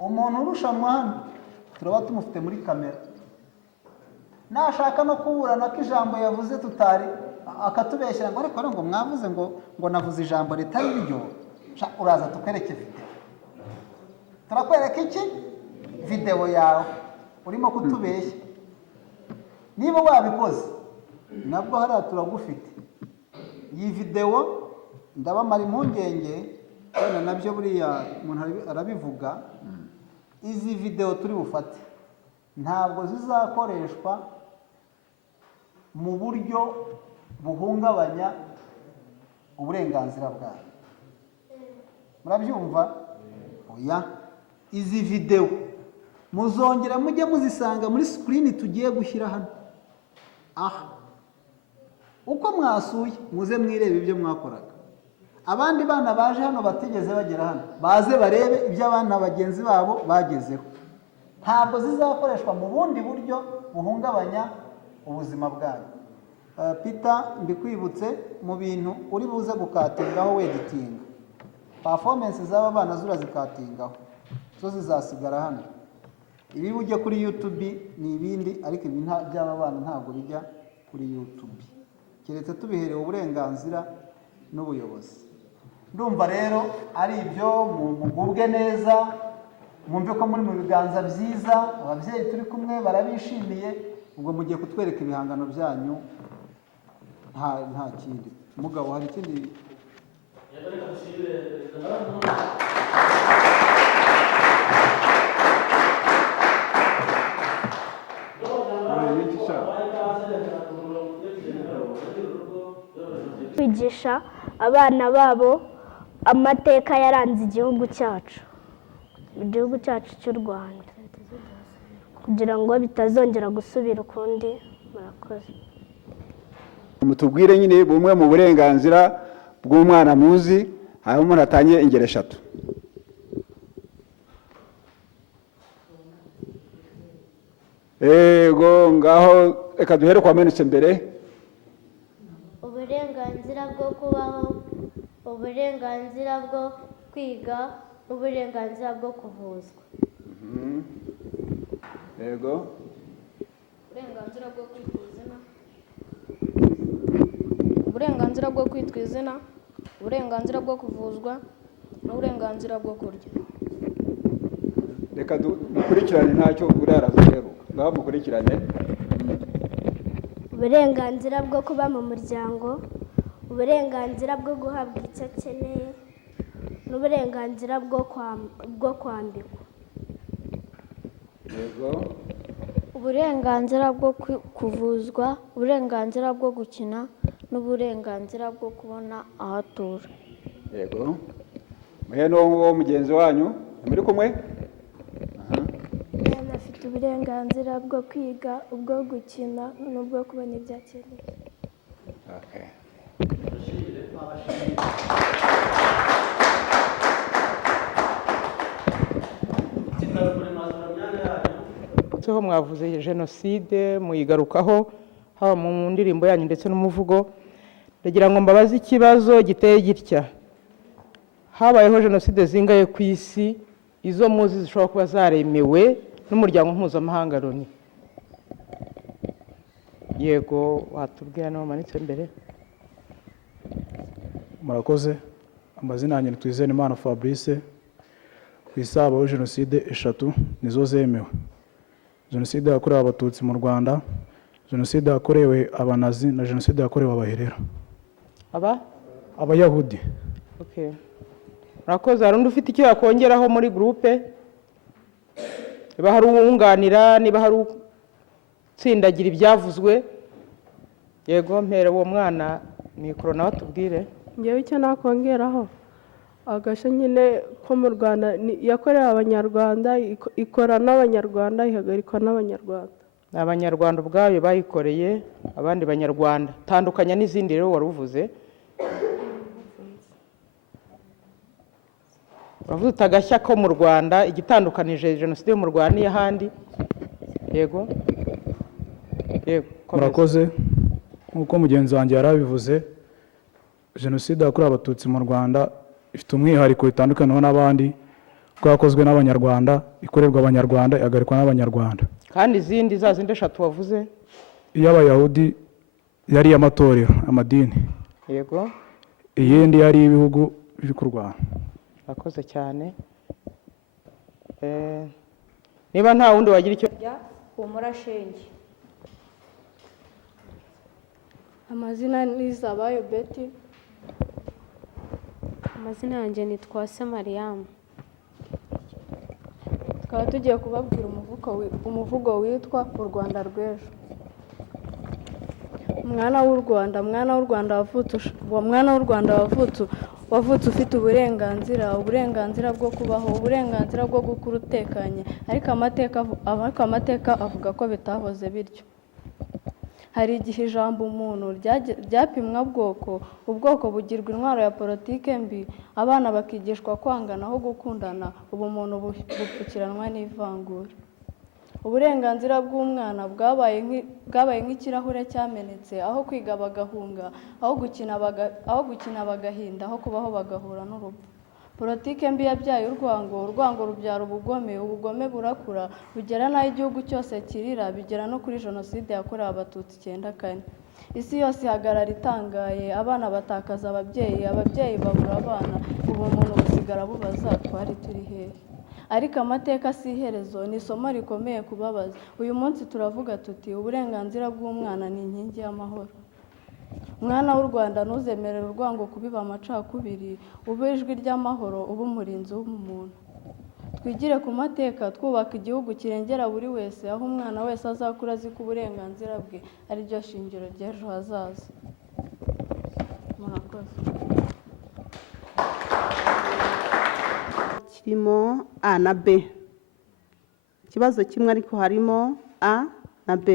Umuntu urushanwa hano turaba tumufite muri kamera. Nashaka no kuburana ko ijambo yavuze tutari akatubeshyira ngo ariko ngo mwavuze ngo navuze ijambo ritari ryo, uraza tukwereke video. Turakwereka iki? Video yawe urimo kutubeshya. Niba wabikoze nabwo hariya turagufite. Iyi video ndabamara impungenge, wenda nabyo buriya umuntu arabivuga. Izi video turi bufate ntabwo zizakoreshwa mu buryo buhungabanya uburenganzira bwawe. Murabyumva? Oya, izi video muzongera mujye muzisanga muri screen tugiye gushyira hano. Uko mwasuye muze mwirebe ibyo mwakoraga. Abandi bana baje hano batigeze bagera hano, baze barebe ibyo abana bagenzi babo bagezeho. Ntabwo zizakoreshwa mu bundi buryo buhungabanya ubuzima bwawe. Peter, mbikwibutse mu bintu uri buze gukatingaho weditinga, performance z'aba bana zura zikatingaho, zo zizasigara hano. Ibi ujye kuri YouTube ni ibindi, ariko ibi by'aba bana ntabwo bijya kuri YouTube, keretse tubiherewe uburenganzira n'ubuyobozi. Ndumva rero ari ibyo, mugubwe neza, mwumve ko muri mu biganza byiza, ababyeyi turi kumwe barabishimiye. Ubwo mugiye kutwereka ibihangano byanyu, nta kindi. Mugabo hari ikindi? Kwigisha abana babo amateka yaranze igihugu cyacu cy'u Rwanda, kugira ngo bitazongera gusubira ukundi. Murakoze. Mutubwire nyine bumwe mu burenganzira bw'umwana muzi, hanyuma umuntu atangiye ingero 3. Ego ngaho reka duhere kwa menutse mbere. Uburenganzira bwo kubaho, uburenganzira bwo kwiga, n'uburenganzira bwo kuvuzwa. Ego. Uburenganzira bwo kwitwa izina. Uburenganzira bwo kwitwa izina, uburenganzira bwo kuvuzwa, n'uburenganzira bwo kurya. Reka dukurikirane ntacyo uraraza rero. Ngaho mukurikirane. Uburenganzira bwo kuba mu muryango, uburenganzira bwo guhabwa icyo akeneye, n'uburenganzira bwo kwambikwa. yego. uburenganzira bwo kuvuzwa, uburenganzira bwo gukina n'uburenganzira bwo kubona aho atura. Yego. Muhe n'uwo mugenzi wanyu muri kumwe. umwana afite uburenganzira bwo kwiga, ubwo gukina n'ubwo kubona ibyo akeneye. Okay. ho mwavuze jenoside muyigarukaho haba mu ndirimbo yanyu ndetse n'umuvugo. Ndagira ngo mbabaze ikibazo giteye gitya: habayeho jenoside zingahe ku isi izo muzi zishobora kuba zaremewe n'umuryango mpuzamahanga Loni? Yego, watubwira nawe manitse mbere. Murakoze. Amazina yanjye ni Twizenimana Fabrice. Ku isi habaho jenoside 3 nizo zemewe: jenoside yakorewe abatutsi mu Rwanda, jenoside yakorewe abanazi na jenoside yakorewe abaherera abayahudi. Okay. Murakoze. Hari undi ufite icyo yakongeraho muri groupe? Niba hari uwunganira, niba hari utsindagira ibyavuzwe. Yego, mpera uwo mwana mikoro nawe atubwire. Ngewe icyo nakongeraho, agasha nyine ko mu Rwanda yakorewe abanyarwanda, ikora n'abanyarwanda, ihagarikwa n'abanyarwanda. Abanyarwanda ubwayo bayikoreye abandi banyarwanda, tandukanya n'izindi rero wari uvuze. Uravuze utagashya ko mu Rwanda igitandukanije jenoside yo mu Rwanda n'iy'ahandi. Yego. Yego. Murakoze. Nk'uko mugenzi wanjye yarabivuze, jenoside yakorewe abatutsi mu Rwanda ifite umwihariko itandukanaho n'abandi, ko yakozwe n'abanyarwanda, ikorerwa abanyarwanda, ihagarikwa n'abanyarwanda. Kandi izindi za zindi 3 wavuze? Iy'abayahudi yari iy'amatorero, amadini. Yego. Iyindi yari ibihugu biri ku Rwanda. Murakoze cyane. Niba nta wundi wagira icyo umurashenge. Amazina ni Zabayo Betty. Amazina yanjye ni Twase Mariam. Tukaba tugiye kubabwira umuvugo witwa u Rwanda rw'ejo. Mwana w'u Rwanda, mwana w'u Rwanda wavutse ufite uburenganzira bwo kubaho, uburenganzira bwo gukura utekanye, ariko amateka avuga ko bitahoze bityo. Hari igihe ijambo umuntu ryapimwa ubwoko bugirwa intwaro ya politike mbi, abana bakigishwa kwangana aho gukundana, ubumuntu bupfukiranwa n'ivangura. Uburenganzira bw'umwana bwabaye nk'ikirahure cyamenetse, aho kwiga bagahunga, aho gukina bagahinda, aho kubaho bagahura n'urupfu. Politike mbi yabyaye urwango rubyara ubugome, ubugome burakura bugera n'aho igihugu cyose kirira, bigera no kuri jenoside yakorewe abatutsi 94. Isi yose ihagarara itangaye, abana batakaza ababyeyi babura abana, ubumuntu busigara bubaza twari turi hehe. Ariko amateka si iherezo, ni isomo rikomeye kubabaza. Uyu munsi turavuga tuti uburenganzira bw'umwana ni inkingi y'amahoro. Mwana w'u Rwanda, ntuzemerere urwango kubiba amacakubiri, ube ijwi ry'amahoro, ube umurinzi w'umuntu. Twigire ku mateka, twubaka igihugu kirengera buri wese, aho umwana wese azakura azi ko uburenganzira bwe ari ryo shingiro ry'ejo hazaza. Murakoze. Kirimo A na B. Ikibazo kimwe ariko harimo A na B.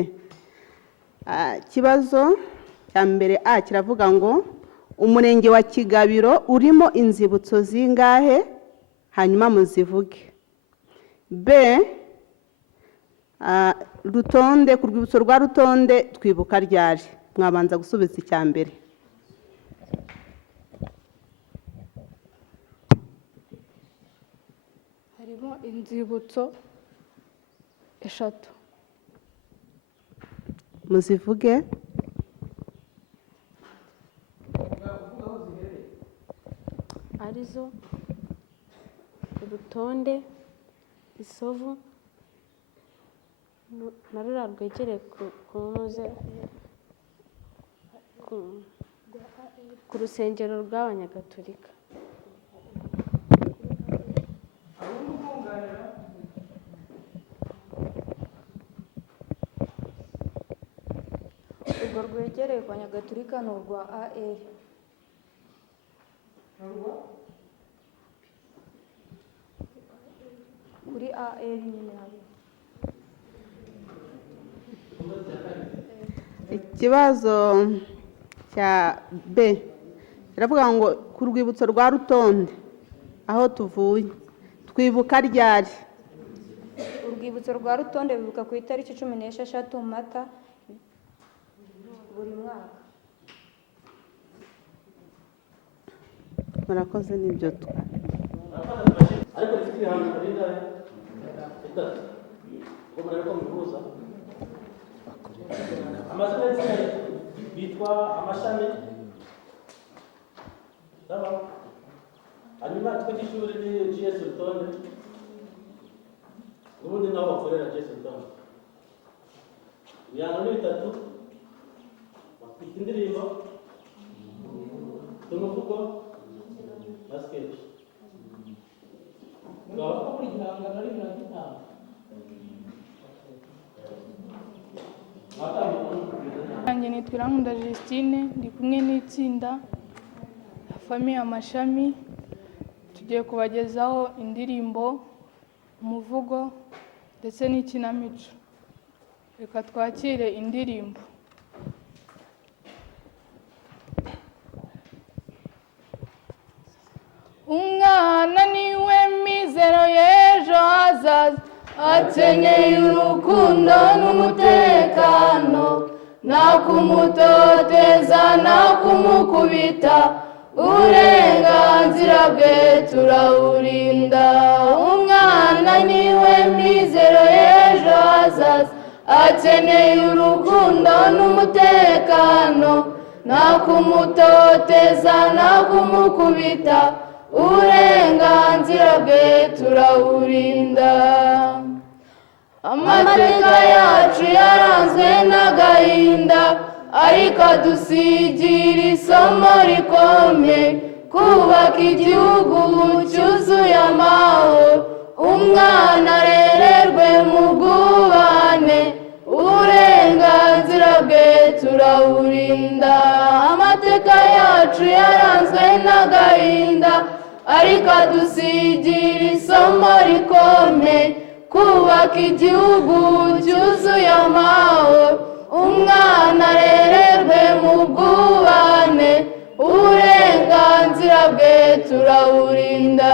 Ikibazo cya mbere A kiravuga ngo umurenge wa Kigabiro urimo inzibutso zingahe, hanyuma muzivuge. B, Rutonde, ku rwibutso rwa Rutonde twibuka ryari. Mwabanza gusubiza icya mbere. Harimo inzibutso 3. Muzivuge. Arizo Urutonde, Isovu na rura rwegereye ku rusengero rw'Abanyagatolika. urwo rwegereye kwa Nyagatulika ni urwa AR. Kuri AR nyine hari. Ikibazo cya B kiravuga ngo ku rwibutso rwa Rutonde aho tuvuye twibuka ryari. Urwibutso rwa Rutonde bibuka ku itariki 16 Mata buri mwaka. Murakoze n'ibyo ariko rifite ibihano bingahe? Bitatu. Ubwo murabona ko bihuza amazina y'itsinda bitwa amashami. Sawa. Hanyuma ikigo cy'ishuri ni GS Rutonde, ubundi naho bakorera GS Rutonde. Ibihano ni bitatu: bafite indirimbo, tumuvugo na sketch. Nanjye nitwa Irankunda Justine, ndi kumwe n'itsinda Famiye Amashami. Tugiye kubagezaho indirimbo, umuvugo ndetse n'ikinamico. Reka twakire indirimbo. Umwana niwe mizero y'ejo hazaza, akeneye urukundo n'umutekano, nta kumutoteza nta kumukubita, uburenganzira bwe turawurinda. Umwana niwe mizero y'ejo hazaza, akeneye urukundo n'umutekano, nta kumutoteza nta kumukubita, uburenganzira bwe turawurinda. Amateka yacu yaranzwe n'agahinda, ariko adusigira isomo rikomeye, kubaka igihugu cyuzuye amahoro. Umwana arererwe mu bwubahane, uburenganzira bwe turawurinda. Amateka yacu yaranzwe n'agahinda, ariko adusigira isomo rikomeye, kubaka igihugu cyuzuye amahoro. Umwana arererwe mu bwubahane, uburenganzira bwe turawurinda.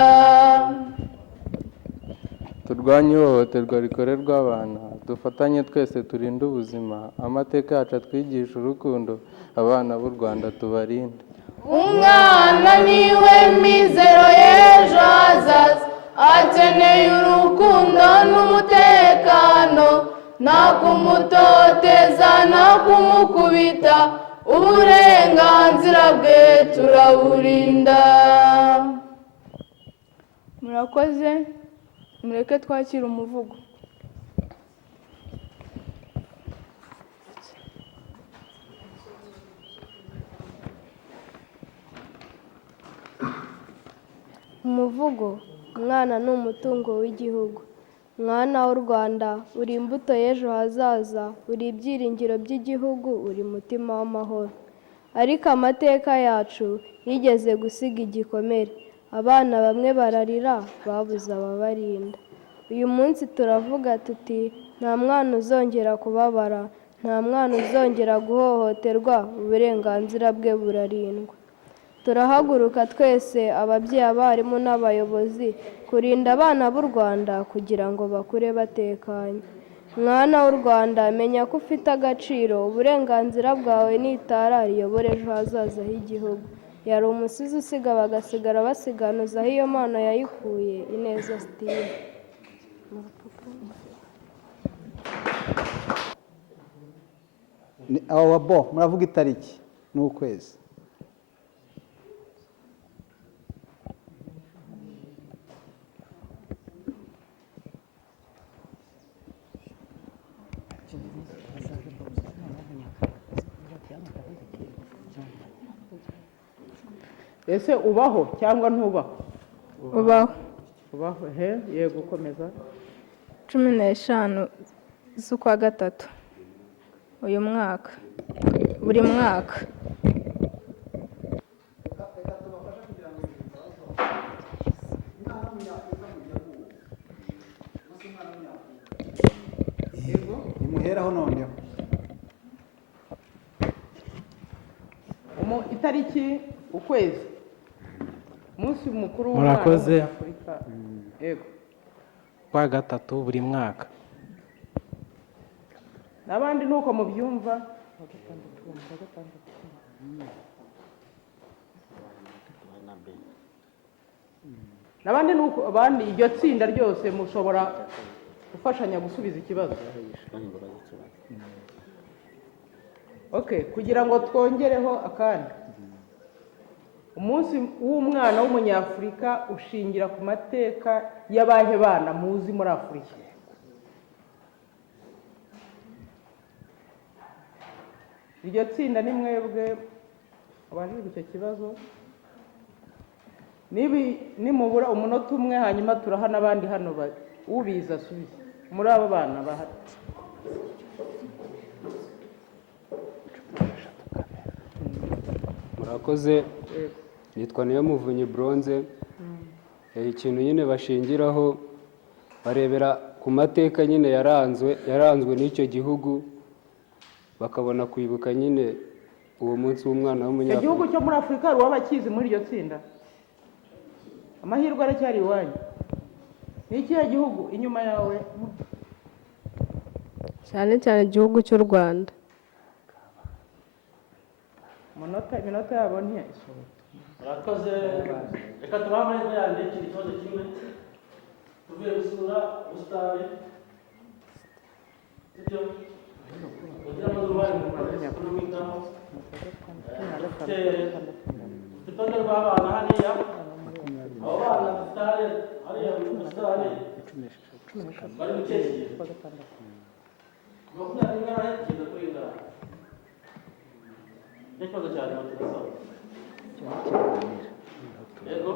Turwanye ihohoterwa rikorerwa abana, dufatanye twese turinde ubuzima. Amateka yacu atwigisha urukundo, abana b'u Rwanda tubarinde. Umwana niwe mizero y'ejo hazaza, akeneye urukundo n'umutekano, nta kumutoteza nta kumukubita, uburenganzira bwe turawurinda. Murakoze, mureke twakire umuvugo. Umuvugo: umwana ni umutungo w'igihugu. Mwana w'u Rwanda, uri imbuto y'ejo hazaza, uri ibyiringiro by'igihugu, uri mutima w'amahoro. Ariko amateka yacu yigeze gusiga igikomere, abana bamwe bararira babuze ababarinda. Uyu munsi turavuga tuti nta mwana uzongera kubabara, nta mwana uzongera guhohoterwa, uburenganzira bwe burarindwa. Turahaguruka twese, ababyeyi, abarimu n'abayobozi, kurinda abana b'u Rwanda kugira ngo bakure batekanye. Mwana w'u Rwanda, menya ko ufite agaciro, uburenganzira bwawe ni itara riyobora ejo hazaza h'igihugu. Yari umusizi usiga bagasigara basiganuza aho iyo mpano yayikuye. Ineza Steve. abo babo muravuga itariki n'ukwezi. Ese ubaho cyangwa ntubaho? Ubaho. Ubaho, he, yego komeza. 15 z'ukwa gatatu uyu mwaka. buri mwaka. nimuheraho noneho. Itariki, ukwezi, umunsi mukuru w'umwana Murakoze. w'Afurika. Yego. Kwa gatatu buri mwaka. N'abandi nuko mubyumva. N'abandi nuko abandi iryo tsinda ryose mushobora gufashanya gusubiza ikibazo. Okay, kugira ngo twongereho akandi. Umunsi w'umwana w'umunyafurika ushingira ku mateka y'abahe bana muzi muri Afurika. Iryo tsinda ni mwebwe abajijwe icyo kibazo. Nimubura umunota umwe hanyuma turaha n'abandi hano ubiza asubize muri abo bana bahari. Murakoze. Nitwa Niyomuvunyi Bronze. Ikintu nyine bashingiraho barebera ku mateka nyine yaranzwe n'icyo gihugu, bakabona kwibuka nyine uwo munsi w'umwana w'umunyafurika. Igihugu cyo muri Afurika hari uwabakizi muri iryo tsinda? Amahirwe aracyari iwanyu. Ni ikihe gihugu inyuma yawe? cyane cyane igihugu cy'u Rwanda. Iminota yabo ntiyayisohoka. Murakoze. Reka tubahe amahirwe yandi ikindi kibazo kimwe. Tuvuye gusura ubusitani. Sibyo? Kugira ngo uruhare mu kwitaho. Urutonde rw'abana hariya. Abo bana dufite hariya mu busitani. Bari mu cyerekezo. Makumyabiri n'imwe arahekeza kuri ngaha. Ikibazo cyane baturasaba. Yego.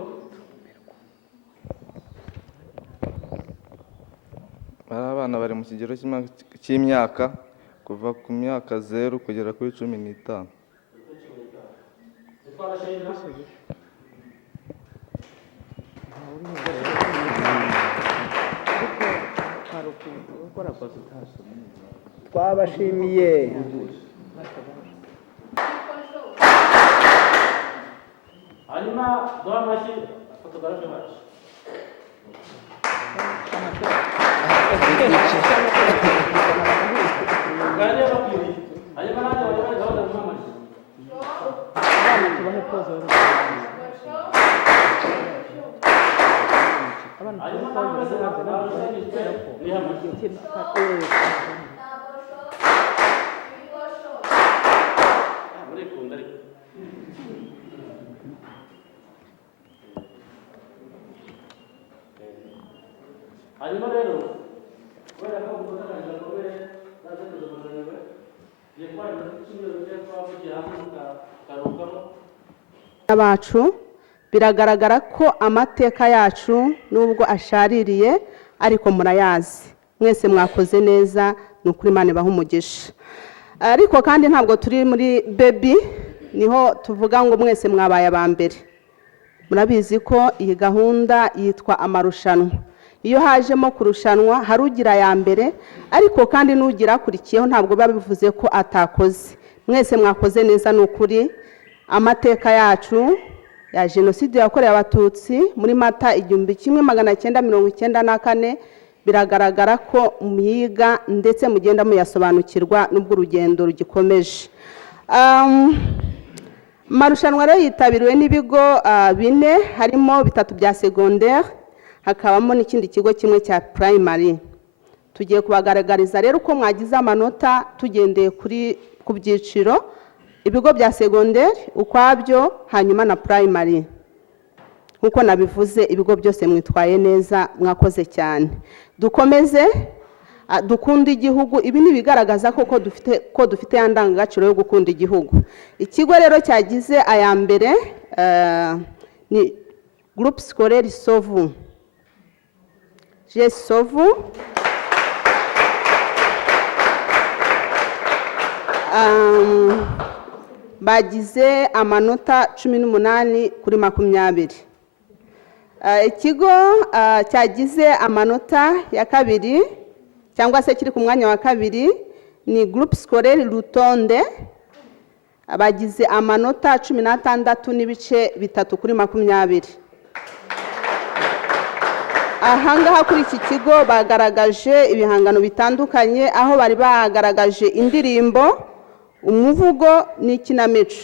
Abana bari mu kigero cy'imyaka kuva ku myaka 0 kugera kuri 15. Twabashimiye. Hanyuma duha amashyi fotogarafe bacu. Ganira bakwiriye. Hanyuma nanjye bari gahunda mu amashyi. Abana tubahe poze rero. Abana hanyuma rero kubera ko umufatanyije akomeye naze kuzamananiwe ngiye kubana n'icyumweru cyo twavugiye hamwe tukarukamo abacu biragaragara ko amateka yacu nubwo ashaririye ariko murayazi mwese mwakoze neza ni ukuri Imana ibahe umugisha. Ariko kandi ntabwo turi muri baby niho tuvuga ngo mwese mwabaye abambere. Murabizi ko iyi gahunda yitwa amarushanwa. Iyo hajemo kurushanwa hari ugira ya mbere ariko kandi n'ugira akurikiyeho ntabwo biba bivuze ko atakoze. Mwese mwakoze neza ni ukuri. Amateka yacu ya jenoside yakorewe abatutsi muri Mata 1994 biragaragara ko muyiga ndetse mugenda muyasobanukirwa n'ubwo urugendo rugikomeje. Marushanwa rero yitabiriwe n'ibigo 4 harimo 3 bya secondaire hakabamo n'ikindi kigo kimwe cya primary. Tugiye kubagaragariza rero uko mwagize amanota tugendeye ku byiciro, ibigo bya secondaire ukwabyo hanyuma na primary. Nkuko nabivuze ibigo byose mwitwaye neza mwakoze cyane. Dukomeze dukunda igihugu, ibi ni bigaragaza ko dufite ya ndangagaciro yo gukunda igihugu. Ikigo rero cyagize aya mbere ni Groupe Scolaire Sovu. Sovu bagize amanota 18 kuri 20. Ikigo cyagize amanota ya kabiri cyangwa se kiri ku mwanya wa kabiri ni Groupe Scolaire Rutonde, bagize amanota 16.3 kuri 20. Ahangaha kuri iki kigo bagaragaje ibihangano bitandukanye, aho bari bagaragaje indirimbo, umuvugo n'ikinamico.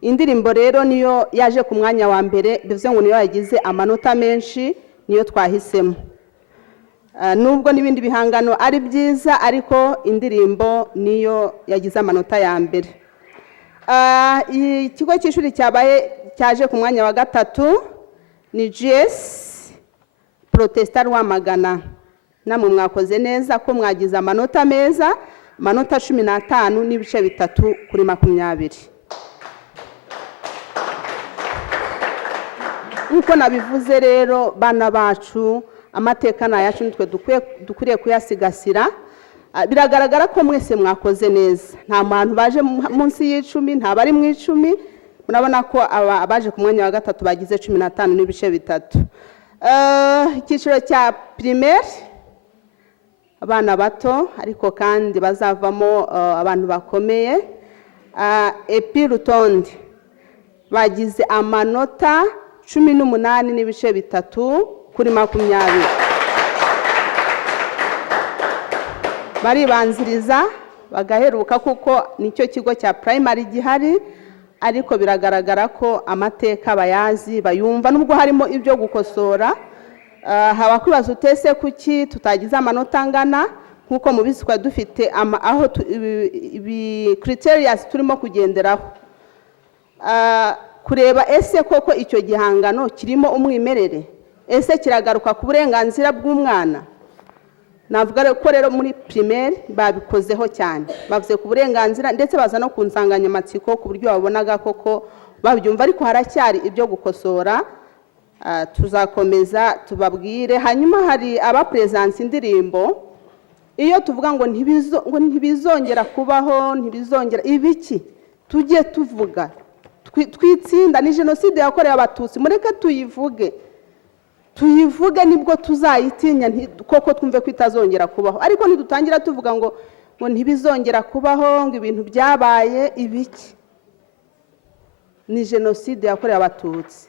Indirimbo rero niyo yaje ku mwanya wa mbere, bivuze ngo niyo yagize amanota menshi, niyo twahisemo. Nubwo n'ibindi bihangano ari byiza, ariko indirimbo niyo yagize amanota ya mbere. Ikigo cy'ishuri cyaje ku mwanya wa gatatu ni GS Protestant Rwamagana. Namwe mwakoze neza ko mwagize amanota meza, amanota 15.3 kuri 20. Nkuko nabivuze rero, bana bacu, amateka na yacu nitwe dukwiye kuyasigasira. Biragaragara ko mwese mwakoze neza, nta muntu baje munsi y'10, nta bari mu 10. Murabona ko abaje ku mwanya wa gatatu bagize 15.3. Icyiciro cya primaire, abana bato ariko kandi bazavamo abantu bakomeye, epi Rutonde bagize amanota 18.3 kuri 20. Baribanziriza bagaheruka kuko nicyo kigo cya primary gihari, ariko biragaragara ko amateka bayazi bayumva, nubwo harimo ibyo gukosora. Haba kwibaza utese kuki tutagize amanota angana, nkuko mubizi kwa dufite aho criteria turimo kugenderaho, kureba ese koko icyo gihangano kirimo umwimerere, ese kiragaruka ku burenganzira bw'umwana. Navuga ko rero muri primaire babikozeho cyane, bavuze ku burenganzira ndetse baza no ku nsanganyamatsiko ku buryo babonaga koko babyumva, ariko haracyari ibyo gukosora. Tuzakomeza tubabwire. Hanyuma hari abapresence indirimbo, iyo tuvuga ngo ntibizongera kubaho, ntibizongera ibiki, tujye tuvuga twitsinda ni jenoside yakorewe abatutsi, mureke tuyivuge nibwo tuzayitinya koko twumve ko itazongera kubaho. Ariko nidutangira tuvuga ngo ntibizongera kubaho, ngo ibintu byabaye ibiki, ni jenoside yakorewe abatutsi.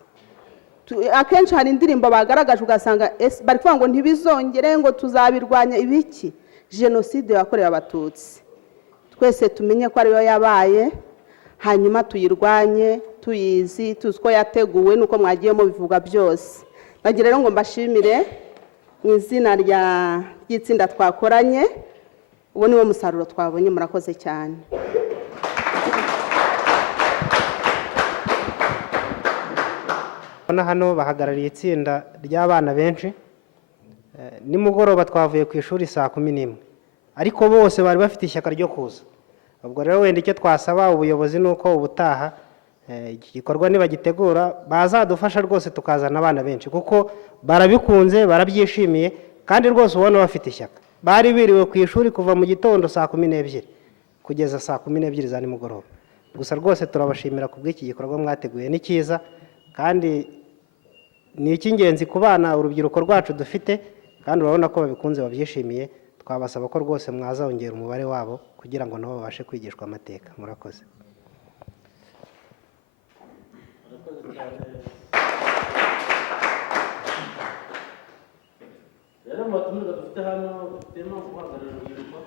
Akenshi hari indirimbo bagaragaje ugasanga bari kuvuga ngo ntibizongere, ngo tuzabirwanya ibiki, jenoside yakorewe abatutsi. Twese tumenye ko ariyo yabaye, hanyuma tuyirwanye tuyizi, tuzi ko yateguwe nuko mwagiyemo bivuga byose. Nagira rero ngo mbashimire mu izina ry'itsinda twakoranye, uwo niwo musaruro twabonye. Murakoze cyane. Hano bahagarariye itsinda ry'abana benshi. Nimugoroba twavuye ku ishuri saa 11, ariko bose bari bafite ishyaka ryo kuza. Ubwo rero wenda icyo twasaba ubuyobozi nuko ubutaha iki gikorwa nibagitegura bazadufasha rwose tukazana abana benshi, kuko barabikunze, barabyishimiye, kandi rwose ubona bafite ishyaka. Bari biriwe ku ishuri kuva mu gitondo saa 12 kugeza saa 12 za nimugoroba. Gusa rwose turabashimira ku bw'iki gikorwa mwateguye, ni cyiza kandi ni icy'ingenzi ku bana urubyiruko rwacu dufite, kandi urabona ko babikunze, babyishimiye. Twabasaba ko rwose mwazongera umubare wabo kugira ngo nabo babashe kwigishwa amateka. Murakoze. rero mu batumirwa dufite hano dufitemo guhagararira urubyiruko,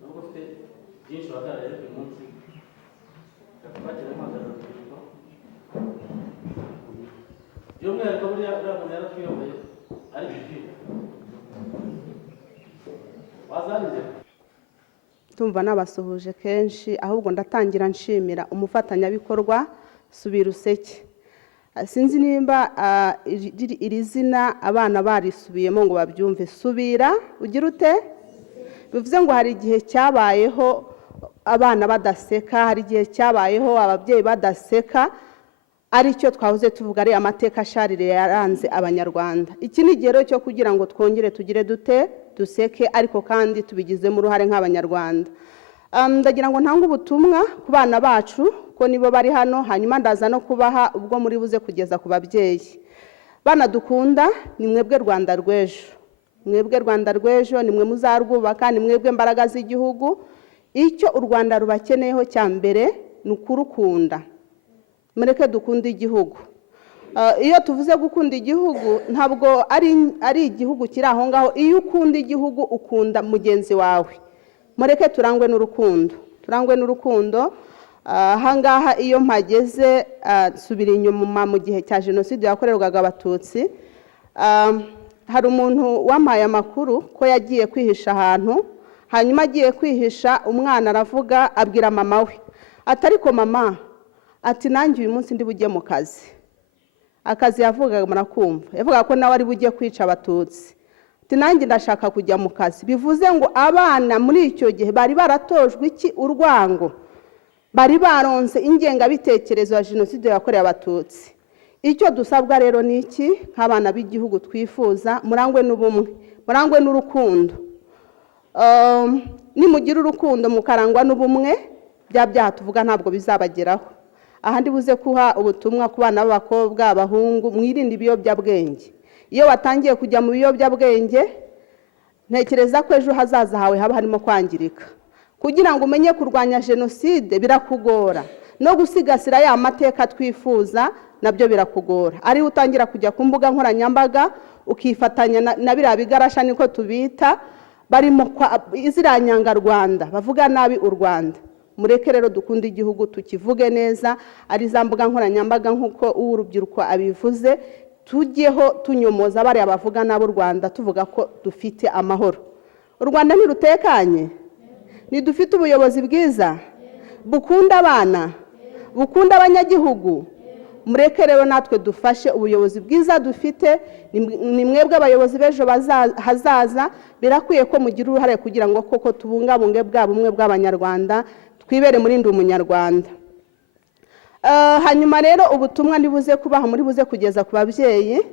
nubwo ufite byinshi bahagarariye buri munsi, bakira guhagararira urubyiruko by'umwihariko buriya muntu yaratwiyoboye ari gikwiye wazanire. Tumva nabasuhuje kenshi, ahubwo ndatangira nshimira umufatanyabikorwa Subira Useke. Sinzi nimba iri zina abana barisubiyemo ngo babyumve. Subira ugira ute? Bivuze ngo hari igihe cyabayeho abana badaseka, hari igihe cyabayeho ababyeyi badaseka, aricyo twahoze tuvuga ari amateka asharire yaranze abanyarwanda. Iki ni igihe cyo kugira ngo twongere tugire dute duseke ariko kandi tubigizemo uruhare nk'abanyarwanda. Ndagira ngo ntange ubutumwa ku bana bacu ko nibo bari hano, hanyuma ndaza no kubaha ubwo muri buze kugeza ku babyeyi. Bana dukunda, ni mwebwe Rwanda rw'ejo, mwebwe Rwanda rw'ejo, ni mwe muzarwubaka, ni mwebwe mbaraga z'igihugu. Icyo u Rwanda rubakeneyeho cya mbere ni ukurukunda. Mureke dukunde igihugu. Iyo tuvuze gukunda igihugu ntabwo ari igihugu kiri aho ngaho. Iyo ukunda igihugu ukunda mugenzi wawe. Mureke turangwe n'urukundo, turangwe n'urukundo. Ahangaha iyo mpageze subira inyuma mu gihe cya jenoside yakorerwaga abatutsi, hari umuntu wampaye amakuru ko yagiye kwihisha ahantu, hanyuma agiye kwihisha umwana aravuga abwira mama we ati ariko mama, ati nanjye uyu munsi ndi bujye mu kazi. Akazi yavugaga murakumva, yavuga ko nawe ari bujye kwica abatutsi. Ati nanjye ndashaka kujya mu kazi. Bivuze ngo abana muri icyo gihe bari baratojwe iki? Urwango. Bari baronse ingengabitekerezo ya jenoside yakorewe abatutsi. Icyo dusabwa rero ni iki? Nk'abana b'igihugu twifuza, murangwe n'ubumwe, murangwe n'urukundo. Nimugira urukundo mukarangwa n'ubumwe, bya byaha tuvuga ntabwo bizabageraho. Aha ndi buze kuha ubutumwa ku bana b'abakobwa, abahungu, mwirinde ibiyobyabwenge. Iyo watangiye kujya mu biyobyabwenge, ntekereza ko ejo hazaza hawe haba harimo kwangirika. Kugira ngo umenye kurwanya jenoside birakugora, no gusigasira ya mateka twifuza nabyo birakugora. Ari utangira kujya ku mbuga nkoranyambaga ukifatanya na biriya bigarasha niko tubita, barimo iziranyanga Rwanda, bavuga nabi u Rwanda. Mureke rero dukunde igihugu tukivuge neza, ari za mbuga nkoranyambaga nk'uko urubyiruko abivuze, tujyeho tunyomoza bariya bavuga nabi u Rwanda, tuvuga ko dufite amahoro. U Rwanda ntirutekanye, dufite ubuyobozi bwiza bukunda abana, bukunda abanyagihugu. Mureke rero natwe dufashe ubuyobozi bwiza dufite, ni mwebwe abayobozi b'ejo hazaza. Birakwiye ko mugira uruhare kugira ngo koko tubungabunge bwa bumwe bw'abanyarwanda, twibere muri ndi umunyarwanda. Hanyuma rero ubutumwa ndibuze kubaha muri buze kugeza ku babyeyi.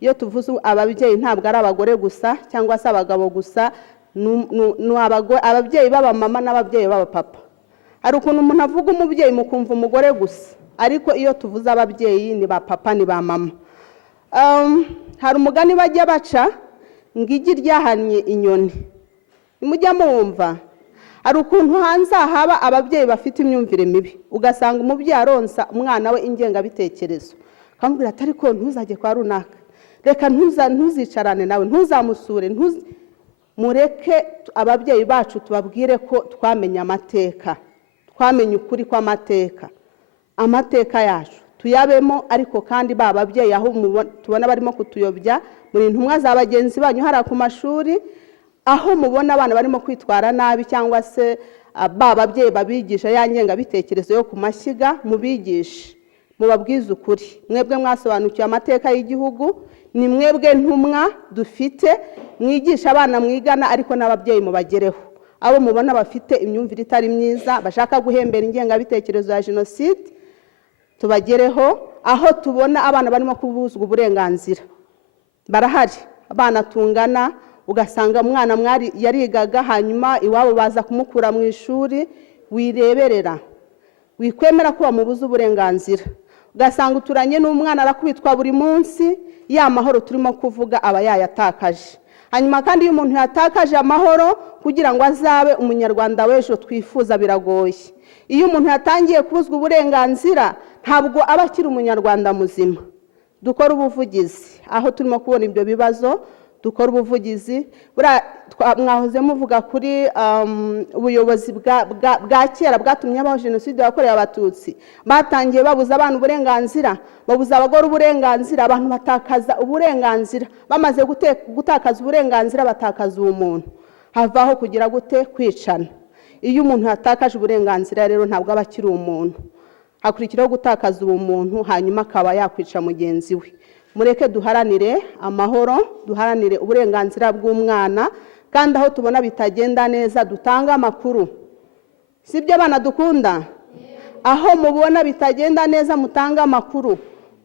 Iyo tuvuze ababyeyi ntabwo ari abagore gusa cyangwa se abagabo gusa, ababyeyi b'abamama n'ababyeyi b'abapapa. Hari ukuntu umuntu avuga umubyeyi mukumva umugore gusa, ariko iyo tuvuze ababyeyi ni ba papa ni ba mama. Hari umugani bajya baca ngo igi ryahannye inyoni. Nimujya muwumva. Hari ukuntu hanze haba ababyeyi bafite imyumvire mibi, ugasanga umubyeyi aronsa umwana we ingengabitekerezo, akamubwira ati ariko ntuzajye kwa runaka, reka ntuzicarane nawe, ntuzamusure. Mureke ababyeyi bacu tubabwire ko twamenye amateka, twamenye ukuri kw'amateka, amateka yacu tuyabemo. Ariko kandi ba babyeyi aho tubona barimo kutuyobya, muri intumwa za bagenzi banyu hara ku mashuri, aho mubona abana barimo kwitwara nabi cyangwa se ba babyeyi babigisha ya ngengabitekerezo yo ku mashyiga, mubigishe, mubabwize ukuri. Mwebwe mwasobanukiwe amateka y'igihugu, ni mwebwe ntumwa dufite, mwigisha abana mwigana, ariko n'ababyeyi mubagereho. Abo mubona bafite imyumvire itari myiza, bashaka guhembera ingengabitekerezo ya jenoside, tubagereho. Aho tubona abana barimo kubuzwa uburenganzira, barahari abana tungana, ugasanga umwana mwari yarigaga, hanyuma iwabo baza kumukura mu ishuri. Wireberera, wikwemera ko bamubuza uburenganzira. Ugasanga uturanye n'umwana arakubitwa buri munsi, ya mahoro turimo kuvuga aba yayatakaje. Hanyuma kandi iyo umuntu yatakaje amahoro, kugira ngo azabe umunyarwanda w'ejo twifuza biragoye. Iyo umuntu yatangiye kubuzwa uburenganzira, ntabwo aba akiri umunyarwanda muzima. Dukora ubuvugizi aho turimo kubona ibyo bibazo, dukora ubuvugizi. Mwahoze muvuga kuri ubuyobozi bwa kera bwatumye habaho jenoside yakorewe abatutsi. Batangiye babuza abana uburenganzira, babuza abagore uburenganzira, abantu batakaza uburenganzira. Bamaze gutakaza uburenganzira batakaza ubumuntu, havaho kugira gute? Kwicana. Iyo umuntu yatakaje uburenganzira rero ntabwo aba akiri umuntu, hakurikiraho gutakaza ubumuntu, hanyuma akaba yakwica mugenzi we. Mureke duharanire amahoro, duharanire uburenganzira bw'umwana, kandi aho tubona bitagenda neza dutanga amakuru. Sibyo abana dukunda? Aho mubona bitagenda neza mutanga amakuru,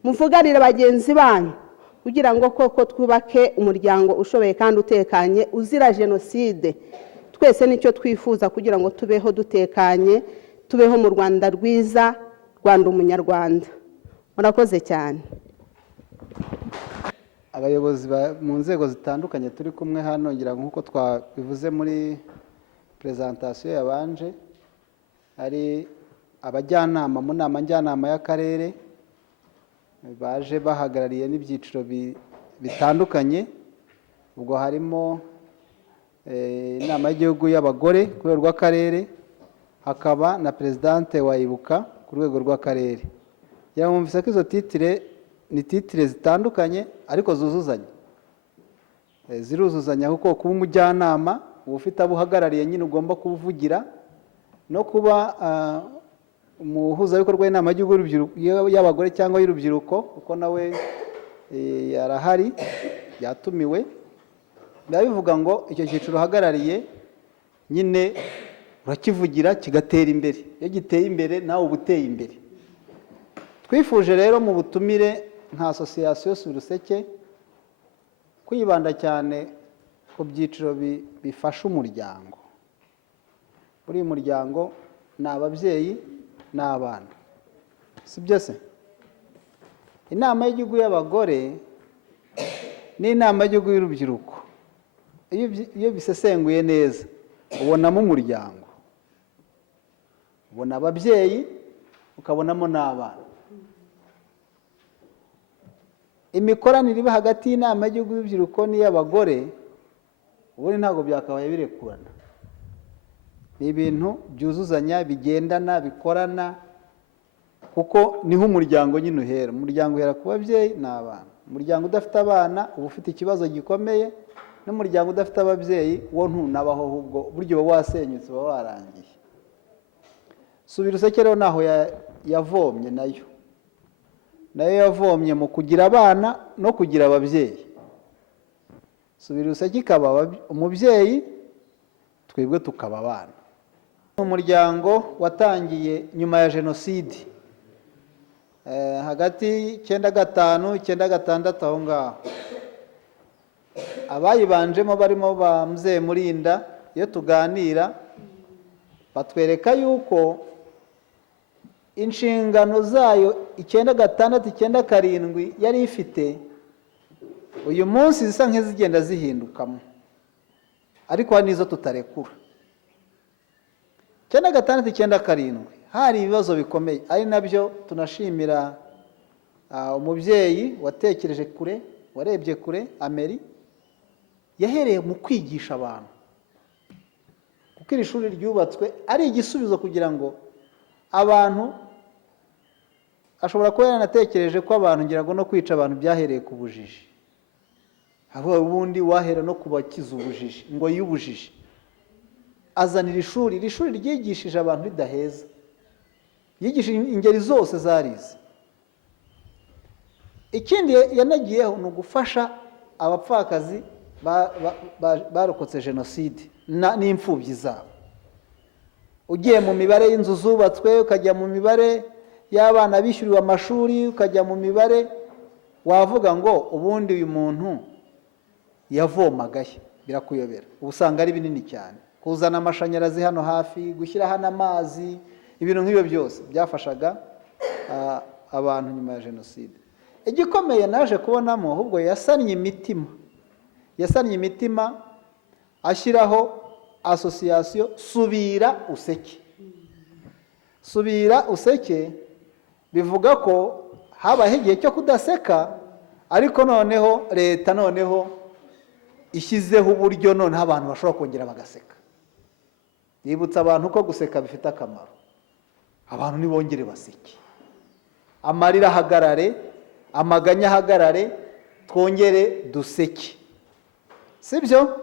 muvuganire bagenzi banyu, kugira ngo koko twubake umuryango ushoboye kandi utekanye uzira jenoside. Twese nicyo twifuza kugira ngo tubeho dutekanye, tubeho mu Rwanda rwiza, Rwanda umunyarwanda. Murakoze cyane. Abayobozi mu nzego zitandukanye turi kumwe hano, ngira nk'uko twabivuze muri presentation yabanje, hari abajyanama mu nama njyanama y'akarere baje bahagarariye n'ibyiciro bitandukanye. Ubwo harimo inama y'igihugu y'abagore ku rwego rw'akarere, hakaba na presidente wa Ibuka ku rwego rw'akarere. Yamwumvise ko izo titire ni titire zitandukanye ariko zuzuzanya, ziruzuzanya kuko kuba umujyanama uba ufite abo uhagarariye nyine ugomba kuvugira, no kuba umuhuzabikorwa w'inama y'igihugu y'abagore cyangwa y'urubyiruko kuko nawe yarahari yatumiwe. Biba bivuga ngo icyo cyiciro uhagarariye nyine urakivugira kigatera imbere. Iyo giteye imbere nawe uba uteye imbere. Twifuje rero mu butumire nka asosiyasiyo Subiruseke kwibanda cyane ku byiciro bifasha umuryango. Buri muryango ni ababyeyi n'abana, si byo se? Inama y'igihugu y'abagore n'inama y'igihugu y'urubyiruko, iyo bisesenguye neza ubonamo umuryango, ubona ababyeyi, ukabonamo n'abana. Imikoranire iba hagati y'inama y'igihugu y'urubyiruko n'iy'abagore ubundi ntabwo byakabaye birekurana. Ni ibintu byuzuzanya, bigendana, bikorana, kuko niho umuryango nyine uhera. Umuryango uhera ku babyeyi n'abana. Umuryango udafite abana uba ufite ikibazo gikomeye, n'umuryango udafite ababyeyi wo ntunabaho, ahubwo buryo uba wasenyutse, uba warangiye. Subiruseke rero naho yavomye, nayo yavomye mu kugira abana no kugira ababyeyi. Subiruseke ikaba umubyeyi, twebwe tukaba abana. Umuryango watangiye nyuma ya jenoside, hagati 95 96 aho ngaho. Abayibanjemo barimo ba Mzee Murinda, iyo tuganira batwereka yuko inshingano zayo 96 97 yari ifite, uyu munsi zisa nk'izigenda zihindukamo, ariko hari n'izo tutarekura. 96 97 hari ibibazo bikomeye, ari nabyo tunashimira umubyeyi watekereje kure, warebye kure, Ameri, yahereye mu kwigisha abantu, kuko iri shuri ryubatswe ari igisubizo kugira ngo abantu, ashobora kuba yaranatekereje ko abantu, ngira ngo no kwica abantu byahereye ku bujiji, aho ubundi wahera no kubakiza ubujiji, ngo y'ubujiji. Azanira ishuri, iri shuri ryigishije abantu ridaheza, yigishije ingeri zose zarize. Ikindi yanagiyeho ni ugufasha abapfakazi barokotse jenoside n'imfubyi zabo. Ugiye mu mibare y'inzu zubatswe, ukajya mu mibare y'abana bishyuriwe amashuri, ukajya mu mibare, wavuga ngo ubundi uyu muntu yavomagahe, birakuyobera. Ubu usanga ari binini cyane. Kuzana amashanyarazi hano hafi, gushyira hano amazi, ibintu nk'ibyo byose byafashaga abantu nyuma ya jenoside. Igikomeye naje kubonamo ahubwo yasannye imitima, ashyiraho asosiyasiyo Subira Useke. Subira Useke bivuga ko habaho igihe cyo kudaseka, ariko noneho leta noneho ishyizeho uburyo noneho abantu bashobora kongera bagaseka. Yibutsa abantu ko guseka bifite akamaro. Abantu nibongere baseke, amarira ahagarare, amaganya ahagarare, twongere duseke, sibyo?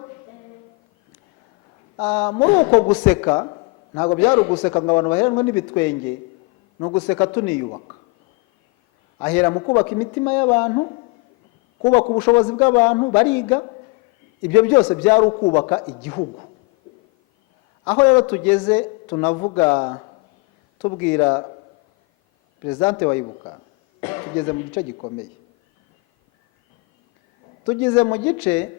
Muri uko guseka ntabwo byari uguseka ngo abantu baheranwe n'ibitwenge, ni uguseka tuniyubaka. Ahera mu kubaka imitima y'abantu, kubaka ubushobozi bw'abantu, bariga. Ibyo byose byari ukubaka igihugu. Aho rero tugeze tunavuga tubwira Presidente wa Ibuka, tugeze mu gice gikomeye. tugize mu gice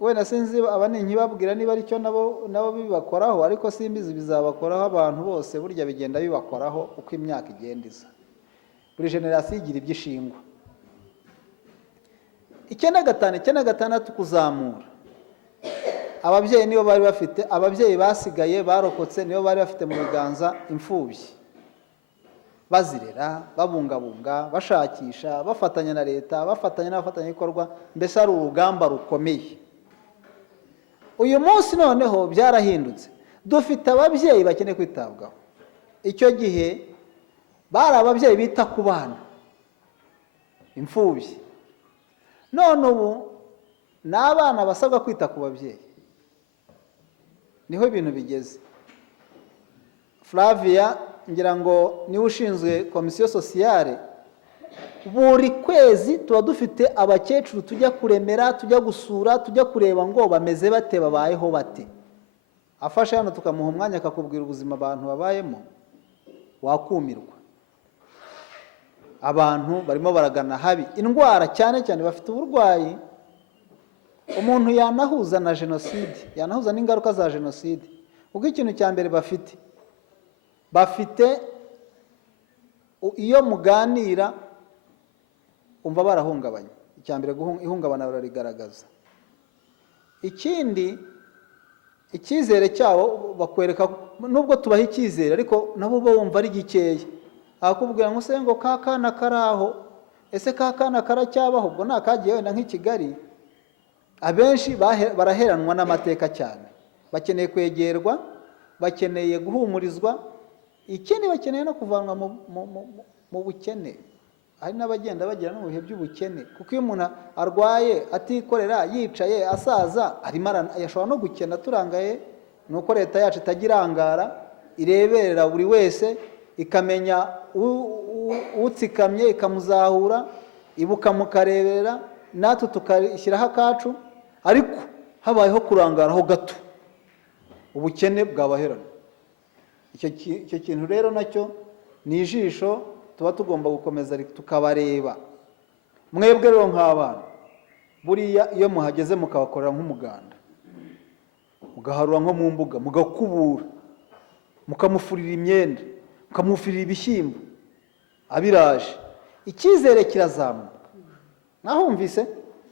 wenda sinzi aba nkibabwira niba aricyo nabo bibakoraho, ariko simbizi bizabakoraho. Abantu bose burya bigenda bibakoraho uko imyaka igenda iza, buri generasiyo igira ibyo ishingwa. 95, 96 kuzamura, ababyeyi nibo bari bafite, ababyeyi basigaye barokotse nibo bari bafite mu biganza imfubyi, bazirera, babungabunga, bashakisha, bafatanya na leta, bafatanya n'abafatanyabikorwa, mbese ari urugamba rukomeye. Uyu munsi noneho byarahindutse, dufite ababyeyi bakeneye kwitabwaho. Icyo gihe bari ababyeyi bita ku bana, imfubyi. None ubu ni abana basabwa kwita ku babyeyi. Niho ibintu bigeze. Flavia ngira ngo niwe ushinzwe komisiyo sosiyale, buri kwezi tuba dufite abakecuru tujya kuremera, tujya gusura, tujya kureba ngo bameze bate, babayeho bate. Afashe hano tukamuha umwanya akakubwira ubuzima abantu babayemo, wakumirwa. Abantu barimo baragana habi, indwara cyane cyane bafite uburwayi umuntu yanahuza na jenoside, yanahuza n'ingaruka za jenoside. Ubwo ikintu cya mbere bafite iyo muganira umva barahungabanye. Icya mbere ihungabana bararigaragaza. Ikindi, icyizere cyabo bakwereka, nubwo tubaha icyizere ariko nabo bumva ari gikeya. Akubwira ngo se ngo kakana karaho, ese kakana karacyabaho? Ubwo nakagiye wenda nk'i Kigali, abenshi baraheranwa n'amateka cyane, bakeneye kwegerwa, bakeneye guhumurizwa. Ikindi bakeneye no kuvanwa mu bukene. Hari n'abagenda bagira no mu bihe by'ubukene, kuko iyo umuntu arwaye atikorera, yicaye, asaza, yashobora no gukena. Turangaye nuko leta yacu itagirangara, ireberera buri wese, ikamenya utsikamye ikamuzahura, ibuka mukareberera, natwe tukashyiraho akacu. Ariko habayeho kurangaraho gato, ubukene bwabaherana. Icyo kintu rero nacyo ni ijisho tuba tugomba gukomeza tukabareba. Mwebwe rero nk'abana, buriya iyo muhageze mukabakorera nk'umuganda, mugaharura nko mu mbuga, mugakubura, mukamufurira imyenda, mukamufurira ibishyimbo, abiraje, icyizere kirazamuka. Nahumvise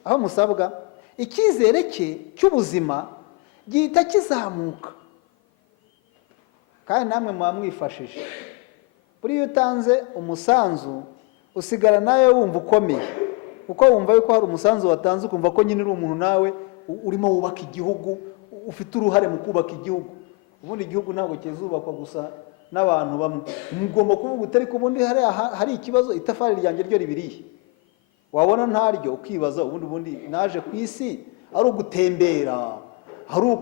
aho musabwa icyizere cye cy'ubuzima gihita kizamuka, kandi namwe muba mwifashije. Buriya utanze umusanzu usigara nawe wumva ukomeye, kuko wumva yuko hari umusanzu watanze, ukumva ko nyine uri umuntu nawe urimo wubaka igihugu, ufite uruhare mu kubaka igihugu. Ubundi igihugu ntabwo kizubakwa gusa n'abantu bamwe. Mugomba kuvuga utari ko ubundi hari ikibazo, itafari ryanjye ryo ribiriye, wabona ntaryo ukibaza ubundi naje ku isi ari ugutembera, ari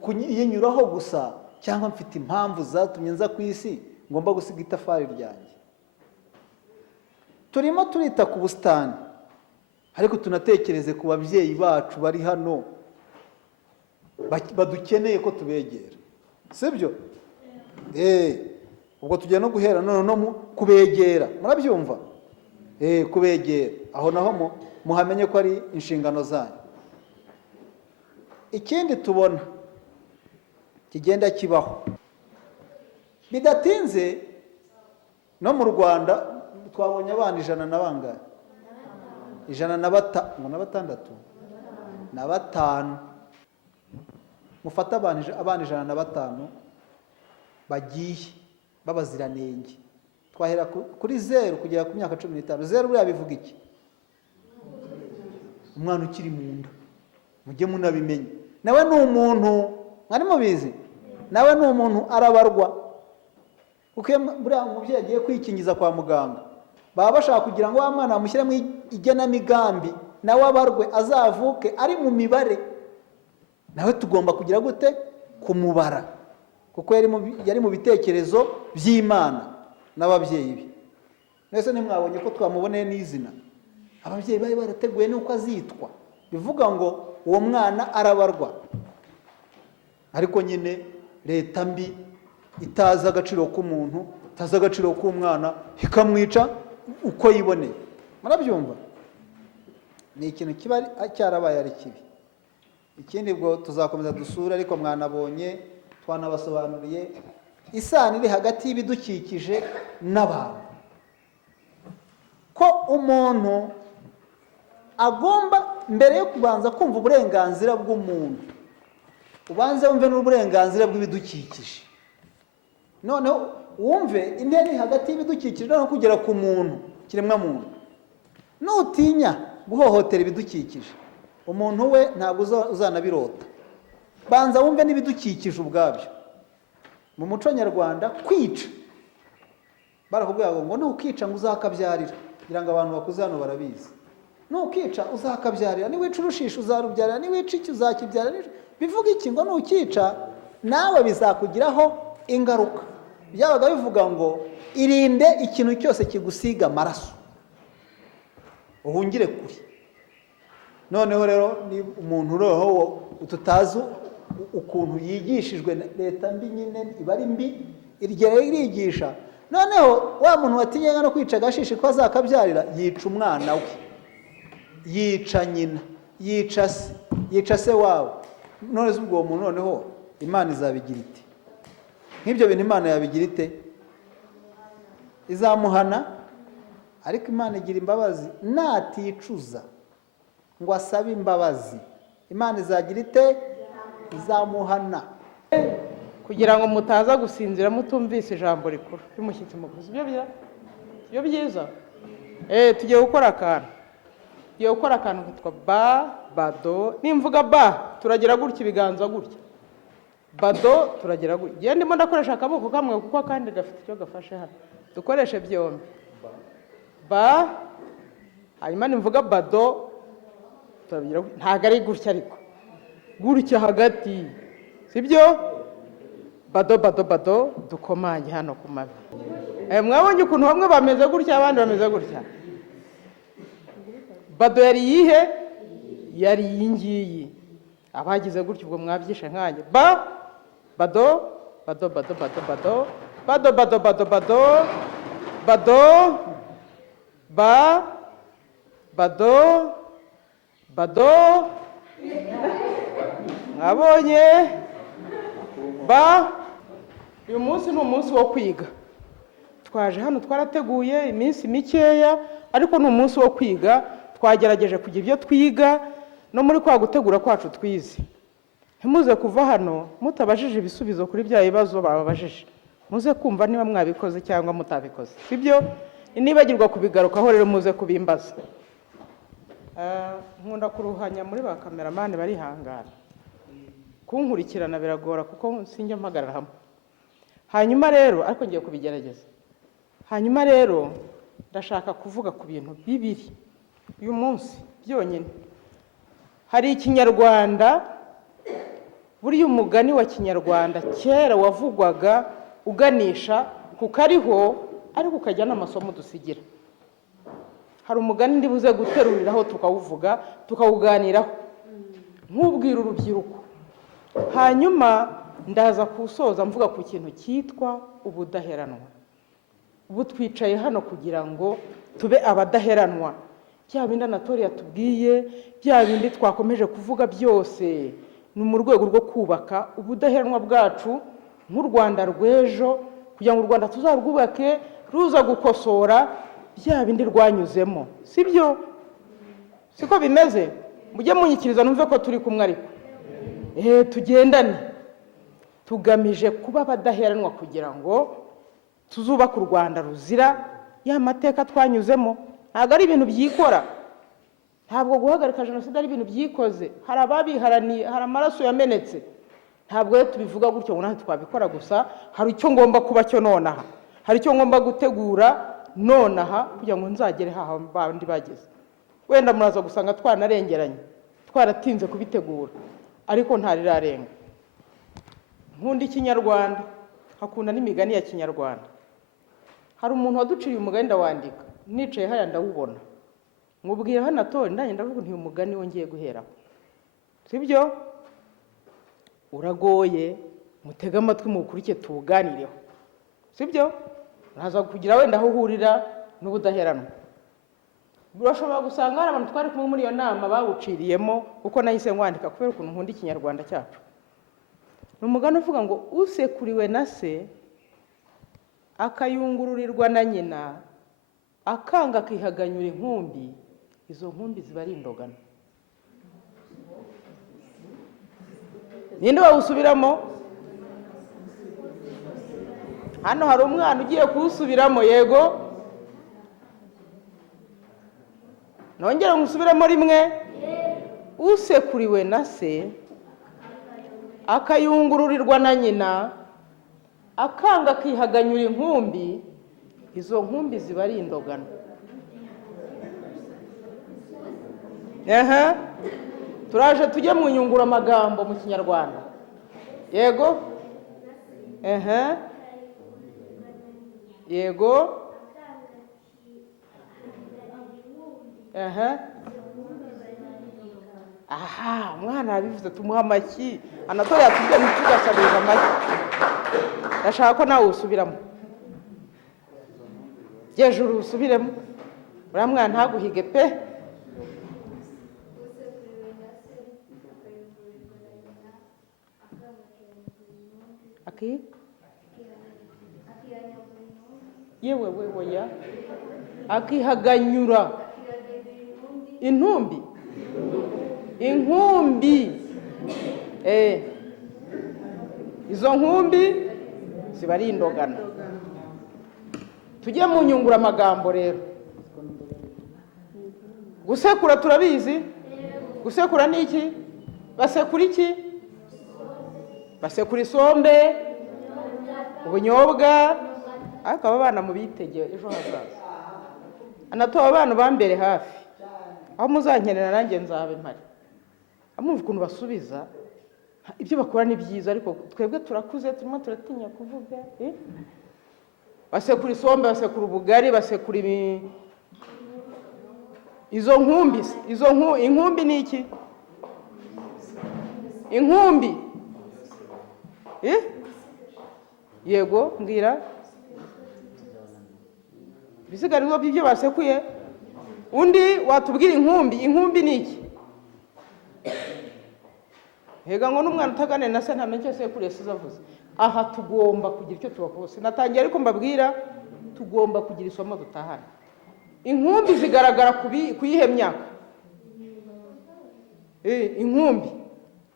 kuyinyuraho gusa, cyangwa mfite impamvu zatumye nza ku isi ngomba gusiga itafari ryanjye. Turimo turita ku busitani, ariko tunatekereze ku babyeyi bacu bari hano badukeneye ko tubegera, sibyo? Ubwo tugiye no guhera no kubegera, murabyumva? Kubegera aho naho muhamenye ko ari inshingano zanyu. Ikindi tubona kigenda kibaho bidatinze, no mu Rwanda twabonye abana 100 na bangahe? 106 mufata abana 105 bagiye babaziranenge. Twahera kuri 0 kugera ku myaka 15. 0 buriya bivuga iki? Umwana ukiri mu nda, mujye munabimenye. Nawe ni umuntu, mwari mubizi? Nawe ni umuntu arabarwa. Kuko buriya umubyeyi agiye kwikingiza kwa muganga, baba bashaka kugira ngo wa mwana bamushyire mu igenamigambi, nawe abarwe, azavuke ari mu mibare. Nawe tugomba kugira gute? Kumubara, kuko yari mu bitekerezo by'Imana n'ababyeyi be. Mwese ntimwabonye ko twamuboneye n'izina? Ababyeyi bari barateguye n'uko azitwa, bivuga ngo uwo mwana arabarwa. Ariko nyine leta mbi itazi agaciro k'umuntu, itazi agaciro k'umwana, ikamwica uko yiboneye. Murabyumva? ni ikintu kiba cyarabaye ari kibi. Ikindi bwo tuzakomeza dusura, ariko mwanabonye twanabasobanuriye isano iri hagati y'ibidukikije n'abantu, ko umuntu agomba mbere yo kubanza kumva uburenganzira bw'umuntu ubanze wumve n'uburenganzira bw'ibidukikije, noneho wumve intera iri hagati y'ibidukikije no kugera ku muntu, kiremwa muntu. Nutinya guhohotera ibidukikije, umuntu we ntabwo uzanabirota. Banza wumve n'ibidukikije ubwabyo. Mu muco nyarwanda kwica barakubwira ngo nukica ngo uzakabyarira, kugira ngo abantu bakuze hano barabizi. Nukica uzakabyarira, niwica urushisha uzarubyarira, niwica iki uzakibyarira. Bivuga iki? Ngo nukica nawe bizakugiraho ingaruka. Byabaga bivuga ngo irinde ikintu cyose kigusiga amaraso, uhungire kure. Noneho rero ni umuntu roho tutazi ukuntu yigishijwe leta mbi, nyine iba ari mbi, iryo irigisha. Noneho wa muntu watinyaga no kwica agashishi ko azakabyarira, yica umwana we, yica nyina, yica se wawe. None ubwo muntu noneho Imana izabigira ite? Nk'ibyo bintu Imana yabigira ite? Izamuhana. Ariko Imana igira imbabazi, naticuza ngo asabe imbabazi, Imana izagira ite? Izamuhana. Kugira ngo mutaza gusinzira mutumvise ijambo rikuru ry'umushyitsi mukuru. Ibyo byiza. Tugiye gukora akantu. Tugiye gukora akantu kitwa ba, bado. Nimvuga ba, turagira gutya ibiganza gutya. Bado turagira gutya. Ngiye ndimo ndakoresha akaboko kamwe kuko kandi gafite icyo gafashe hano. Dukoreshe byombi. Ba, hanyuma nimvuga bado, turagira ntago ari gutya ariko. Gutya hagati. Sibyo? Bado bado bado dukomanye hano ku mavi. Mwabonye ukuntu bamwe bameze gutya abandi bameze gutya. Bado yari yihe? Yari yingiyi. Abagize gutya ubwo mwabyishe nkanye. Ba bado bado bado bado bado bado bado bado bado bado ba bado bado. Mwabonye? Ba, uyu munsi ni umunsi wo kwiga. Twaje hano twarateguye iminsi mikeya, ariko ni umunsi wo kwiga. Twagerageje kugira ibyo twiga no muri kwa gutegura kwacu twize. Ntimuze kuva hano mutabajije ibisubizo kuri bya bibazo bababajije. Muze kumva niba mwabikoze cyangwa mutabikoze. Sibyo? Nibagirwa kubigarukaho rero muze kubimbaza. Nkunda kuruhanya muri ba kameramani barihangana. Kunkurikirana biragora kuko sinjya mpagarara hamwe. Hanyuma rero ariko ngiye kubigerageza. Hanyuma rero ndashaka kuvuga ku bintu bibiri uyu munsi byonyine. Hari ikinyarwanda, buriya umugani wa kinyarwanda kera wavugwaga uganisha kukariho ariko ukajya n'amasomo dusigira. Hari umugani ndibuze guteruriraho tukawuvuga tukawuganiraho nk'ubwira urubyiruko. Hanyuma ndaza kusoza mvuga ku kintu cyitwa ubudaheranwa. Ubu twicaye hano kugira ngo tube abadaheranwa. Bya bindi Anatole yatubwiye, bya bindi twakomeje kuvuga byose, ni mu rwego rwo kubaka ubudaheranwa bwacu nk'u Rwanda rw'ejo, kugira ngo u Rwanda tuzarwubake ruza gukosora bya bindi rwanyuzemo. Sibyo? Siko bimeze? Mujye munyikiriza numve ko turi kumwe ariko. Tugendane. Tugamije kuba abadaheranwa kugira ngo tuzubaka u Rwanda ruzira ya mateka twanyuzemo. Ntabwo ari ibintu byikora. Ntabwo guhagarika jenoside ari ibintu byikoze. Hari ababiharaniye, hari amaraso yamenetse. Ntabwo tubivuga gutyo ngo natwe twabikora gusa. Hari icyo ngomba kuba cyo nonaha. Hari icyo ngomba gutegura nonaha kugira ngo nzagere haha bandi bageze. Wenda muraza gusanga twanarengeranye, twaratinze kubitegura, ariko ntarirarenga. Nkunda ikinyarwanda, hakunda n'imigani ya kinyarwanda. Hari umuntu waduciriye umugani ndawandika, nicaye haya ndawubona. Nkubwira hano Anatole ndanye ndavuga nti umugani wongeye guheraho. Sibyo? Uragoye, mutega amatwi mukurike tuwuganireho. Sibyo? Naza kugira wenda aho uhurira n'ubudaheranwa. urashobora gusanga hari abantu twari kumwe muri iyo nama bawuciriyemo kuko nahise nkwandika kubera ukuntu nkunda ikinyarwanda cyacu. Ni umugani uvuga ngo usekuriwe na se akayungururirwa na nyina akanga akihaganyura inkumbi, izo nkumbi ziba ari indogano. Ninde wawusubiramo? Hano hari umwana ugiye kuwusubiramo. Yego, nongera ngusubiramo rimwe. Usekuriwe na se akayungururirwa na nyina akanga akihaganyura inkumbi, izo nkumbi ziba ari indogano. Turaje tujye mu nyunguramagambo mu kinyarwanda. Yego, yego, aha, umwana yabivuze, tumuha amashyi. Anatole yatubwiye ntitugasabirize amashyi. Ndashaka ko nawe usubiramo. Jejuru usubiremo. Uriya mwana ntaguhige pe. Yewe wewe ya akihaganyura intumbi, inkumbi, izo nkumbi ziba ari indogano. Tujye mu nyunguramagambo rero. Gusekura turabizi. Gusekura ni iki? Basekura iki? Basekura isombe, ubunyobwa, ariko aba bana mubitegeye ejo hazaza. Anatoba abana bambere hafi, aho muzankenera nanjye nzabe mpari. Amumva ukuntu basubiza, ibyo bakora ni byiza, ariko twebwe turakuze, turimo turatinya kuvuga. Basekura isombe, basekura ubugari, basekura izo nkumbi. Inkumbi ni iki? Inkumbi. Yego, mbwira. Bisigarizwa by'ibyo basekuye. Undi watubwira inkumbi. Inkumbi ni iki? Hega ngo n'umwana utagane na se ntamenye icyo sekuriye sizavuze. Aha tugomba kugira icyo tubakose. Natangiye ariko mbabwira tugomba kugira isomo dutahana. Inkumbi zigaragara kuyihe myaka? Inkumbi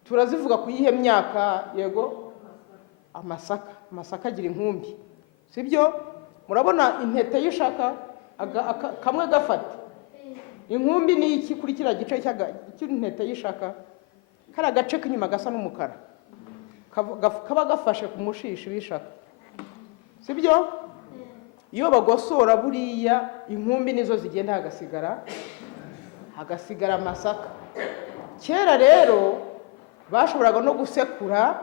turazivuga kuyihe myaka? Yego, amasaka agira inkumbi, sibyo? Murabona intete y'ishaka kamwe gafata. Inkumbi ni iki kuri kiriya gice cy'intete y'ishaka? Kari agace k'inyuma gasa n'umukara kaba gafashe ku mushishi w'ishaka, sibyo? Iyo bagosora buriya inkumbi nizo zigenda hagasigara amasaka. Kera rero bashoboraga no gusekura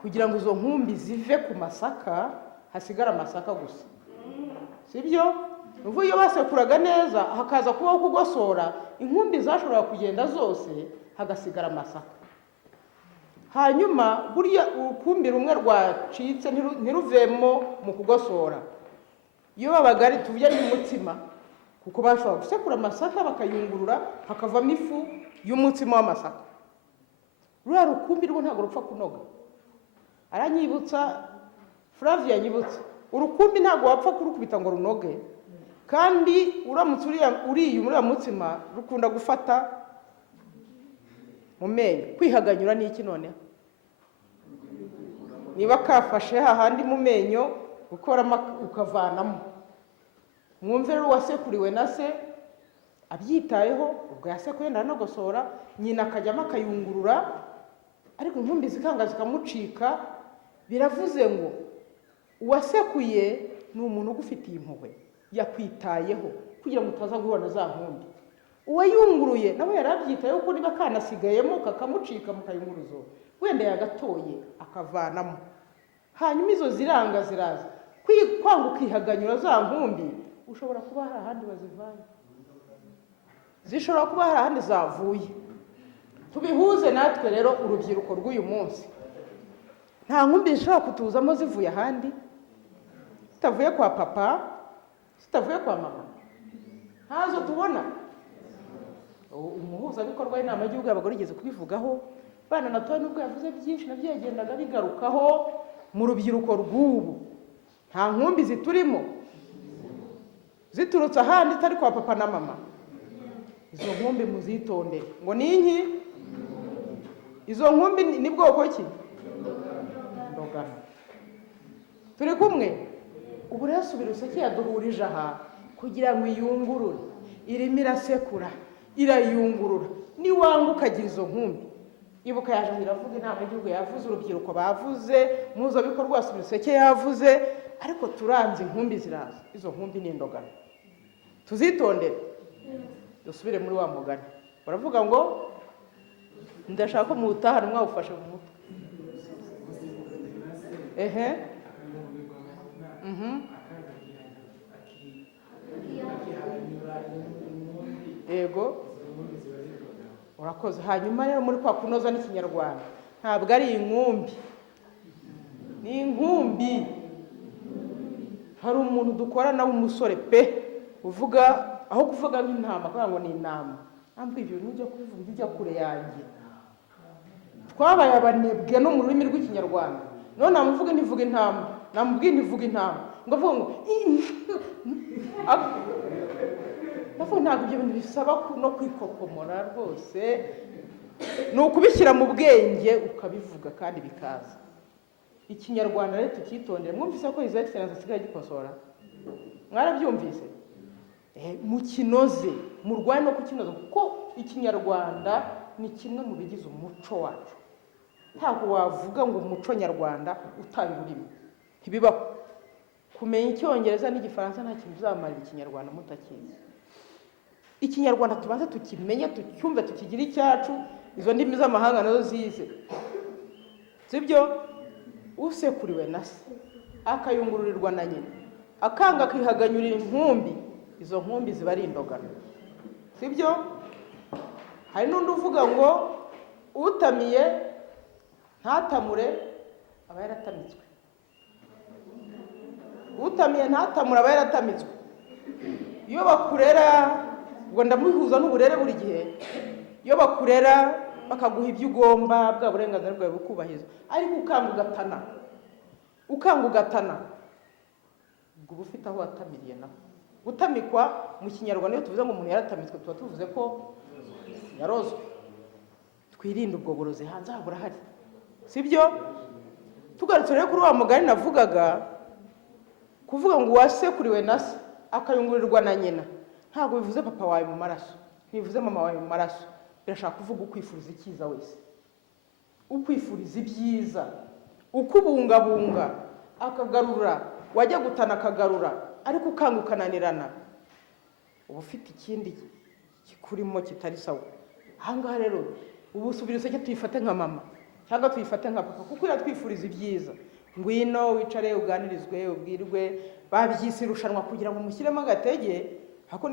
kugira ngo izo nkumbi zive ku masaka, hasigara amasaka gusa, sibyo? Nuvuga iyo basekuraga neza hakaza kubaho kugosora, inkumbi zashoboraga kugenda zose hagasigara amasaka. Hanyuma buriya urukumbi rumwe rwacitse ntiruvemo mu kugosora. Iyo babaga ari tuvuye n'umutsima, kuko bashobora gusekura amasaka bakayungurura hakavamo ifu y'umutsima w'amasaka. Ruriya rukumbi rwo ntabwo rupfa kunoga. Aranyibutsa, Flavia yanyibutsa, urukumbi ntabwo wapfa kurukubita ngo runoge, kandi uramutse uriye muri mutsima rukunda gufata mu menyo. Kwihaganyura ni iki none? Niba kafashe hahandi mu menyo ukavanamo. Mwumve rero wasekuriwe na se abyitayeho, ubwo yasekuye ndanogosora, nyina akajyamo akayungurura, ariko inkumbi zikanga zikamucika. Biravuze ngo uwasekuye ni umuntu ugufitiye impuhwe, yakwitayeho kugira ngo utaza guhura na za nkumbi. Uwayunguruye nawe yarabyitayeho ko niba kanasigayemo kakamucika mu kayunguruzo, wenda yagatoye akavanamo. Hanyuma izo ziranga ziraza kwanga ukihaganyura za nkumbi, ushobora kuba hari ahandi bazivanye, zishobora kuba hari ahandi zavuye. Tubihuze natwe rero urubyiruko rw'uyu munsi. Nta nkumbi zishobora kutuzamo zivuye ahandi, zitavuye kwa papa, zitavuye kwa mama. Ntazo tubona. umuhuzabikorwa w'inama y'igihugu y'abagore igeze kubivugaho bana natoya nubwo yavuze byinshi nabyo yagendaga bigarukaho mu rubyiruko rw'ubu nta nkumbi ziturimo ziturutse ahandi itari kwa papa na mama. Izo nkumbi muzitondere ngo ni inki, izo nkumbi ni bwoko ki? Ndogana. Turi kumwe? Ubu rero subira useke yaduhurije aha kugira ngo iyungurure, irimo irasekura irayungurura, niwanga ukagira izo nkumbi. Ibuka yaje iravuga inama y'igihugu yavuze, urubyiruko bavuze, muhuzabikorwa wa subira useke yavuze, ariko turanze inkumbi ziraza. Izo nkumbi ni indogana, tuzitondere. Dusubire muri wa mugani baravuga ngo ndashaka ko mutahana mwawufashe mu mutwe. Yego, urakoze. Hanyuma rero muri kwa kunoza n'ikinyarwanda ntabwo ari inkumbi, ni inkumbi. Hari umuntu dukorana w'umusore pe uvuga, aho kuvuga nk'intama kugira ngo ni intama, ntabwo ibyo bintu ujya kubivuga ujya kure yanjye. Twabaye abanebwe no mu rurimi rw'ikinyarwanda, none namuvuga ntivuga intama, namubwiye ntivuga intama, ngo avuga ngo ntabwo ibyo bintu bisaba no kwikokomora rwose, ni ukubishyira mu bwenge ukabivuga kandi bikaza. Ikinyarwanda rero tukitondere. Mwumvise ko His Excellency asigaye gikosora? Mwarabyumvise? Mukinoze, murwane no kukinoza, kuko ikinyarwanda ni kimwe mu bigize umuco wacu. Ntabwo wavuga ngo umuco nyarwanda utaye ururimi, ntibibaho. Kumenya icyongereza n'igifaransa nta kintu bizamarira ikinyarwanda mutakizi. Ikinyarwanda tubanze tukimenye, tucyumve, tukigira icyacu. Izo ndimi z'amahanga nazo zize, sibyo? Usekuriwe na se akayungururirwa na nyina, akanga akihaganyurira inkumbi, izo nkumbi ziba ari indogano, sibyo? Hari n'undi uvuga ngo utamiye ntatamure aba yaratamitswe. Utamiye ntatamure aba yaratamitswe. Iyo bakurera, ngo ndamuhuza n'uburere buri gihe, iyo bakurera bakaguha ibyo ugomba, bwa burenganzira bwawe bukubahizwa, ariko ukanga ugatana, ubwo uba ufite aho watamiriye naho. Gutamikwa mu kinyarwanda iyo tuvuze ngo umuntu yaratamitswe tuba tuvuze ko yarozwe. Twirinde ubwo burozi, hanze aha burahari, sibyo? Tugarutse rero kuri wa mugani navugaga, kuvuga ngo uwasekuriwe na se akayungururirwa na nyina, ntabwo bivuze papa wawe mu maraso, ntibivuze mama wawe mu maraso. Birashaka kuvuga ukwifuriza icyiza wese, ukwifuriza ibyiza, ukubungabunga, akagarura, wajya gutana akagarura, ariko ukanga ukananirana, uba ufite ikindi kikurimo kitari sawa. Ahangaha rero ubu subira useke tuyifate nka mama cyangwa tuyifate nka papa, kuko iratwifuriza ibyiza. Ngwino wicare uganirizwe, ubwirwe, babyise irushanwa kugira ngo mushyiremo agatege.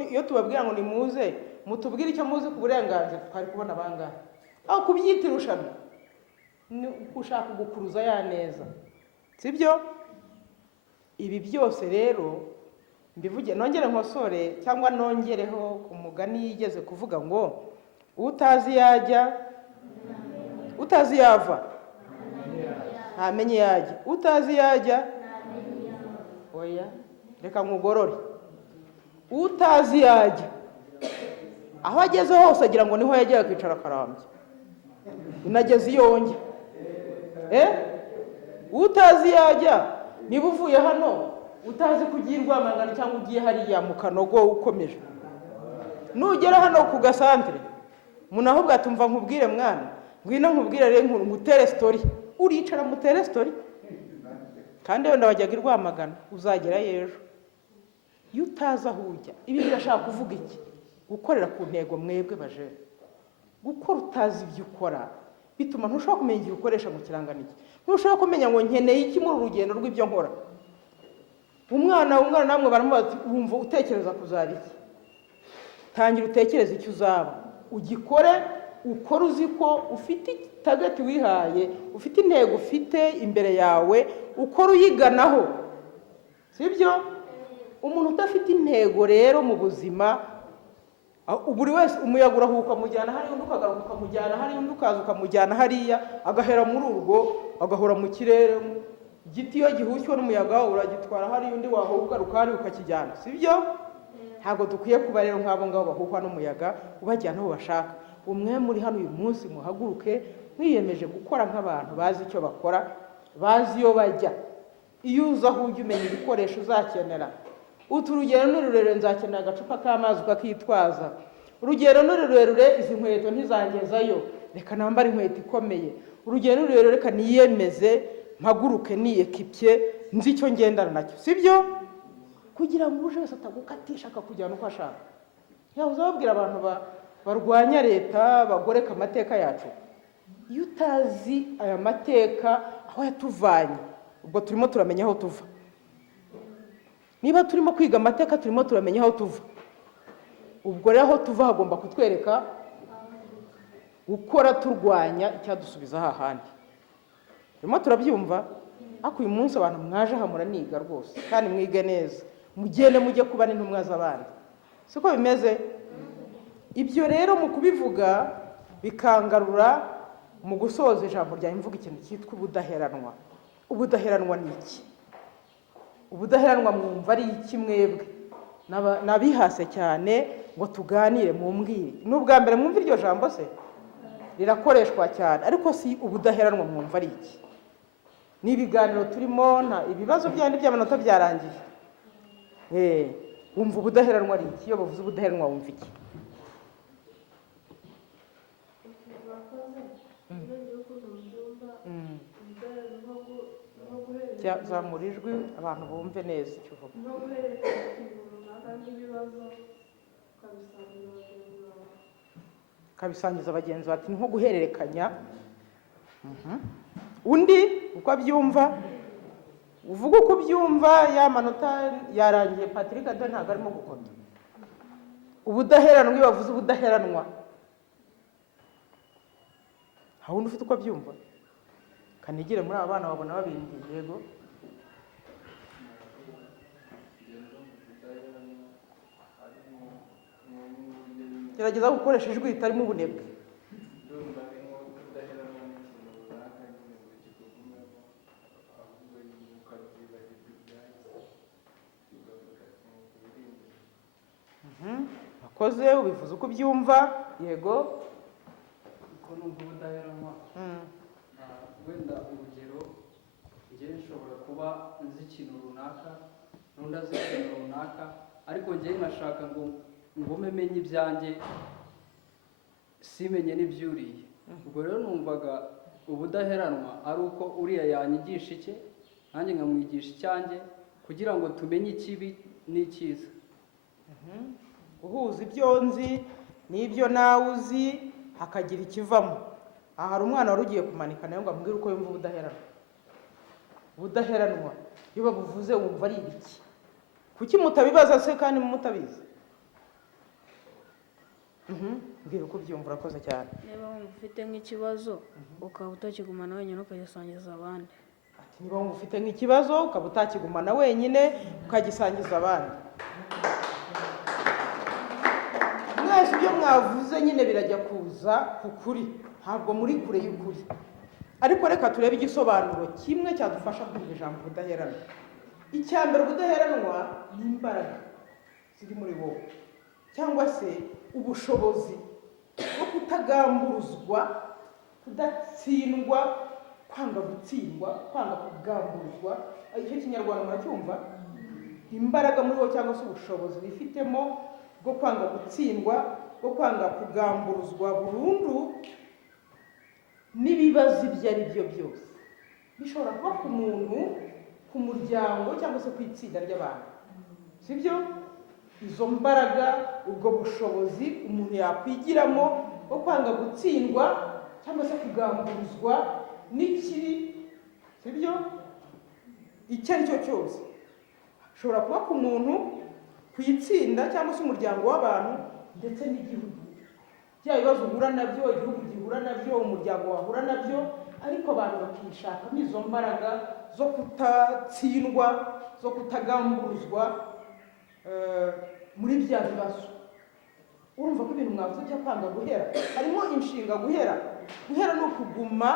Iyo tubabwira ngo nimuze mutubwire icyo muzi ku burenganzira, twari kubona bangahe. Aho kubyita irushanwa, ni ushaka gukuruza ya neza, sibyo? Ibi byose rero mbivuge, nongere nkosore cyangwa nongereho ku mugani yigeze kuvuga ngo utazi yajya, utazi yava ntamenye yajya, utazi yajya, oya reka nkugorore, utazi yajya, aho ageze hose agira ngo niho yagiye kwicara akarambye, unageze iyo njya. Utazi yajya, niba uvuye hano utazi kugiye Rwamagana cyangwa ugiye hariya mu Kanogo ukomeje, nugera hano ku gasantere umuntu ahubwo atumva nkubwire mwana, ngwino nkubwire rero ngutere story, uricara mutere story, kandi wenda wajyaga i Rwamagana uzagerayo ejo. Iyo utazi aho ujya, ibi birashaka kuvuga iki? Gukorera ku ntego mwebwe baje. Gukora utazi ibyo ukora bituma ntushobora kumenya igihe ukoresha mu kiranganiki, ntushobora kumenya ngo nkeneye iki muri urugendo rw'ibyo nkora. Umwana namwe baramubaza ati wumva utekereza kuzaba iki? Tangira utekereze icyo uzaba, ugikore, ukora uzi ko ufite target wihaye, ufite intego ufite imbere yawe, ukora uyiganaho, sibyo? Umuntu udafite intego rero mu buzima buri wese umuyaga urahuka ukamujyana hariya undi ukagaruka ukamujyana hariya undi ukaza ukamujyana hariya agahera muri urwo agahora mu kirere. Igiti iyo gihushywe n'umuyaga uragitwara hariya undi wahuha ugaruka hariya ukakijyana, si byo? Ntabwo dukwiye kuba rero nk'abo ngabo bahuhwa n'umuyaga ubajyana aho bashaka. Umwe muri hano uyu munsi muhaguruke mwiyemeje gukora nk'abantu bazi icyo bakora, bazi iyo bajya. Iyo uza aho ujya umenya ibikoresho uzakenera. Utu urugero ni rurerure, nzakenera agacupa k'amazi ukakitwaza. Urugero ni rurerure, izi nkweto ntizangezayo, reka nambare inkweto ikomeye. Urugero ni rurerure, reka niyemeze mpaguruke niyekipye nzi icyo ngendana nacyo, si byo? Kugira ngo uje wese atagukatisha akakujyana uko ashaka. Yahoze babwira abantu barwanya leta bagoreka amateka yacu. Iyo utazi aya mateka aho yatuvanye, ubwo turimo turamenya aho tuva. Niba turimo kwiga amateka turimo turamenya aho tuva, ubwo rero aho tuva hagomba kutwereka gukora turwanya icyadusubiza hahandi. Turimo turabyumva, ariko uyu munsi abantu mwaje aha muraniga rwose kandi mwige neza, mugende mujye kuba n'intumwa z'abandi, siko bimeze? Ibyo rero mu kubivuga bikangarura mu gusoza ijambo rya imvuga ikintu cyitwa ubudaheranwa. Ubudaheranwa ni iki? Ubudaheranwa mwumva ari iki mwebwe? Nabihase cyane ngo tuganire mu mbwire. N'ubwa mbere mwumva iryo jambo se? Rirakoreshwa cyane, ariko si ubudaheranwa mwumva ari iki? Ni ibiganiro turimo, ibibazo byandi by'amanota byarangiye. Wumva ubudaheranwa ari iki? Iyo bavuze ubudaheranwa wumva iki? Zamura ijwi abantu bumve neza icyo uvuga. Kabisangiza bagenzi bati ni nko guhererekanya. Undi uko abyumva, uvuga uko ubyumva, ya manota yarangiye, Patrick ado ntabwo arimo gukota. Ubudaheranwa, iyo bavuze ubudaheranwa, nta wundi ufite uko abyumva? Kanigire muri aba bana babona babindi. Yego, gerageza gukoresha ijwi ritarimo ubunebwe. Akoze ubivuze uko ubyumva. Yego, uko numva ubudaheranwa, wenda urugero, njye nshobora kuba nzi ikintu runaka n'undi azi ikintu runaka, ariko njye nkashaka ngo ngume menye ibyanjye simenye n'ibyuriye. Ubwo rero numvaga ubudaheranwa ari uko uriya yanyigisha icye nanjye nkamwigisha icyanjye, kugira ngo tumenye ikibi n'icyiza. Uhuza ibyo nzi n'ibyo nawe uzi hakagira ikivamo. Aha hari umwana wari ugiye kumanika nawe ngo ambwire uko yumva ubudaheranwa. Ubudaheranwa iyo babuvuze wumva ari ibiki? Kuki mutabibaza se kandi mutabizi? Mbwira uko ubyumva. Urakoze cyane. Niba wumva ufite nk'ikibazo ukaba utakigumana wenyine ukagisangiza abandi. Niba wumva ufite nk'ikibazo ukaba utakigumana wenyine ukagisangiza abandi. Mwese ibyo mwavuze nyine birajya kuza ku kuri, ntabwo muri kure y'ukuri. Ariko reka turebe igisobanuro kimwe cyadufasha kumva ijambo ubudaheranwa. Icya mbere, ubudaheranwa ni imbaraga ziri muri wowe, cyangwa se ubushobozi bwo kutagamburuzwa, kudatsindwa, kwanga gutsindwa, kwanga kugamburuzwa. Icyo kinyarwanda muracyumva? Imbaraga muri wowe cyangwa se ubushobozi wifitemo bwo kwanga gutsindwa, bwo kwanga kugamburuzwa burundu n'ibibazo ibyo ari byo byose. Bishobora kuba ku muntu, ku muryango, cyangwa se ku itsinda ry'abantu, si byo? Izo mbaraga, ubwo bushobozi umuntu yakwigiramo bwo kwanga gutsindwa cyangwa se kugamburuzwa n'ikibi, si byo? Icyo ari cyo cyose ashobora kuba ku muntu, ku itsinda cyangwa se umuryango w'abantu, ndetse n'igihugu. Bya bibazo uhura nabyo, igihugu gihura nabyo, umuryango wahura nabyo, ariko abantu bakishakamo izo mbaraga zo kutatsindwa, zo kutagamburuzwa muri bya bibazo. urumva ko ibintu mwavuze byo kwanga guhera harimo inshinga guhera ni ukuguma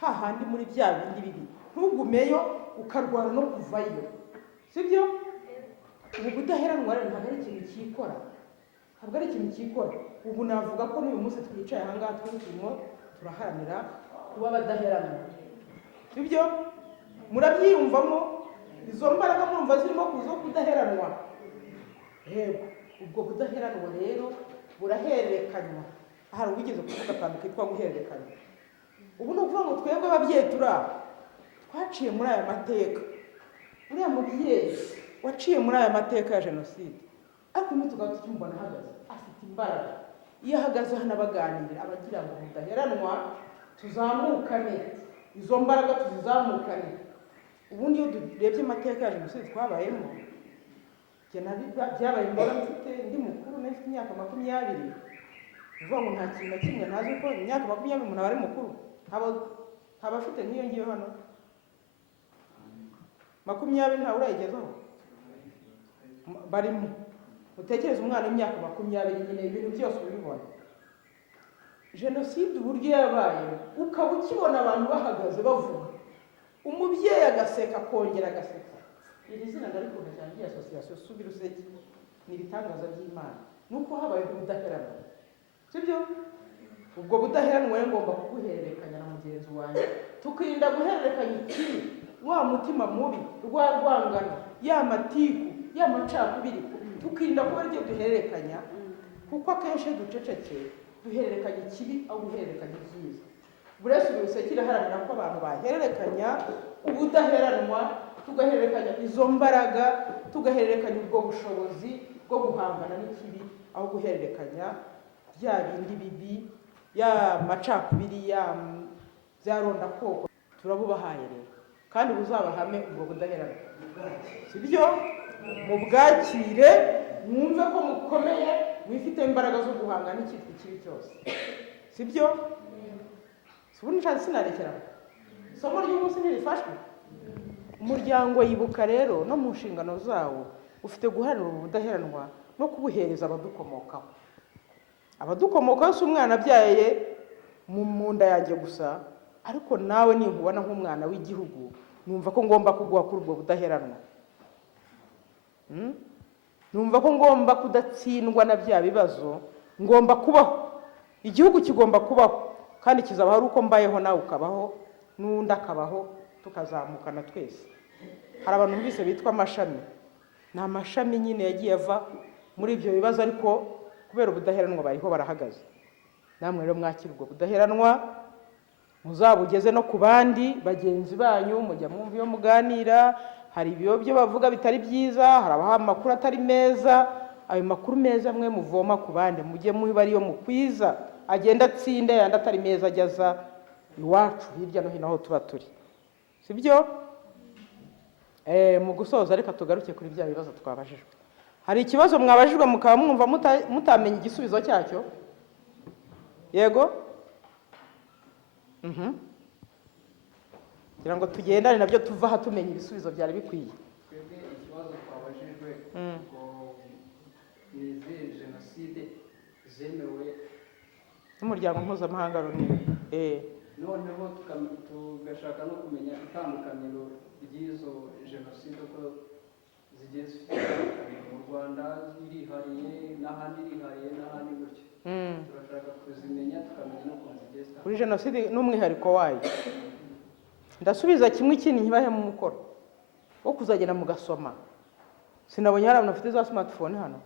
hahandi muri bya bindi bibi ntugumeyo ukarwara no kuvayo sibyo ubu kudaheranwa rero ntabwo ari ikintu cyikora ubu navuga ko n'uyu munsi twicaye aha ngaha turimo turaharanira kuba abadaheranwa sibyo murabyiyumvamo izo mbaraga mwumva zirimo kuza kudaheranwa yego ubwo kudaheranwa rero burahererekanywa hari uwigeze kuvuga akantu kitwa guhererekanya ubu ni ukuvuga ngo twebwe ababyeyi twaciye muri aya mateka uriya mubyeyi waciye muri aya mateka ya jenoside ariko ubu tukaba tucyumubona ahagaze afite imbaraga iyo ahagaze hano abaganira abagira ngo mudaheranwa tuzamukane izo mbaraga tuzizamukane ubundi iyo turebye amateka ya jenoside twabayemo byabaye mbona mfite ndi mukuru nafite imyaka 20 uvuga ngo nta kintu na kimwe ntazi ko imyaka 20 umuntu aba ari mukuru haba afite nk'iyo ngiyo hano 20 ntawe urayigezaho barimo utekereza umwana w'imyaka 20 nyine ibintu byose ubibona jenoside uburyo yabaye ukaba ukibona abantu bahagaze bavuga umubyeyi agaseka akongera agaseka iri zina ndarikunda cyane iyi association subira useke ni ibitangaza by'Imana nuko habaye ubudaheranwa sibyo ubwo budaheranwa rero ngomba kuguhererekanya na mugenzi wanjye tukirinda guhererekanya ikibi wa mutima mubi rwa rwangano ya matiku ya macakubiri tukirinda kuba ryo duhererekanya kuko akenshi duceceke duhererekanya ikibi aho guhererekanya ibyiza burese uruseke iraharanira ko abantu bahererekanya ubudaheranwa tugahererekanya izo mbaraga tugahererekanya ubwo bushobozi bwo guhangana n'ikibi aho guhererekanya bya bindi bibi ya macakubiri ya byaronda koko turabubahaye rero kandi buzabahame ubwo budaheranwa sibyo mu bwakire mwumve ko mukomeye mwifite imbaraga zo guhangana n'icyitwa ikibi cyose sibyo ubundi nshatse sinarekera isomo ry'umunsi ntirifashwe umuryango yibuka rero no mu nshingano zawo ufite guharanira ubudaheranwa no kubuhereza abadukomokaho si umwana abyaye mu nda yanjye gusa ariko nawe ninkubona nk'umwana w'igihugu numva ko ngomba kuguha kuri ubwo budaheranwa numva ko ngomba kudatsindwa na bya bibazo ngomba kubaho igihugu kigomba kubaho kandi kizaba hari uko mbayeho nawe ukabaho n'undi akabaho tukazamukana twese hari abantu bise bitwa amashami ni amashami nyine yagiye ava muri ibyo bibazo ariko kubera ubudaheranwa bariho barahagaze namwe rero mwakira ubwo budaheranwa muzabugeze no ku bandi bagenzi banyu mujya mwumva iyo muganira hari ibyo bavuga bitari byiza hari abaha amakuru atari meza ayo makuru meza mwe muvoma ku bandi mujye muba ariyo mukwiza agenda atsinda yandi atari meza ajyaza iwacu hirya no hino aho tuba turi sibyo mu gusoza reka tugaruke kuri bya bibazo twabajijwe hari ikibazo mwabajijwe mukaba mwumva mutamenya igisubizo cyacyo yego kugira ngo tugendane nabyo tuva aha tumenya ibisubizo byari bikwiye twebwe ikibazo twabajijwe ngo ni izihe jenoside zemewe n'umuryango mpuzamahanga noneho tugashaka no kumenya itandukaniro ry'izo jenoside uko zigiye zifite itandukaniro mu Rwanda irihariye n'ahandi irihariye n'ahandi gutyo turashaka kuzimenya tukamenya n'ukuntu zigiye zitandukanye kuri jenoside n'umwihariko wayo ndasubiza kimwe ikindi nkibahe mu mukoro wo kuzagenda mugasoma sinabonye hari abantu bafite za smartphone hano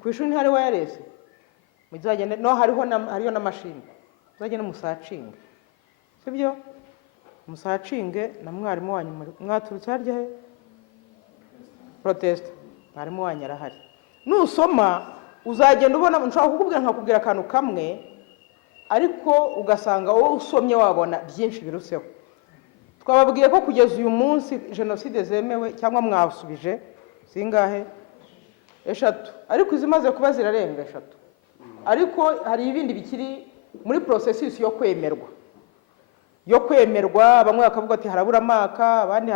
ku ishuri ntihari wireless muzagende no hariho n'amashini muzagende musacinge sibyo musacinge na mwarimu wanyu mwaturutse harya he protest mwarimu wanyu arahari nusoma uzagenda ubona nshobora kukubwira nkakubwira akantu kamwe ariko ugasanga wowe usomye wabona byinshi biruseho twababwiye ko kugeza uyu munsi jenoside zemewe cyangwa mwasubije zingahe 3 ariko izimaze kuba zirarenga 3 ariko hari ibindi bikiri muri processus yo kwemerwa bamwe bakavuga ati harabura amaka abandi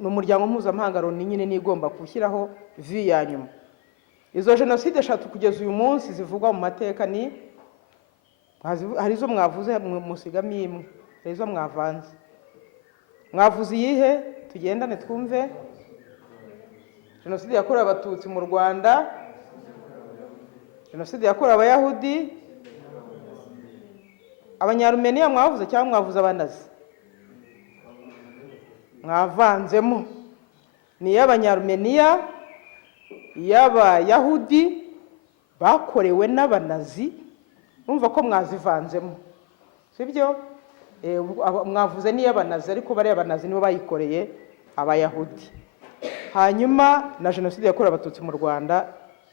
n'umuryango mpuzamahanga Loni nyine nigomba gushyiraho vi ya nyuma izo jenoside eshatu kugeza uyu munsi zivugwa mu mateka ni hari izo mwavuze musigamo imwe, hari izo mwavanze. Mwavuze iyihe? Tugendane twumve. Jenoside yakorewe abatutsi mu Rwanda, jenoside yakorewe abayahudi, abanyarumeniya mwavuze cyangwa mwavuze abanazi? Mwavanzemo. Ni iy'abanyarumeniya, iy'abayahudi bakorewe n'abanazi, numva ko mwazivanzemo, sibyo? Mwavuze n'iy'abanazi, ariko bariya abanazi nibo bayikoreye abayahudi. Hanyuma na jenoside yakorewe abatutsi mu Rwanda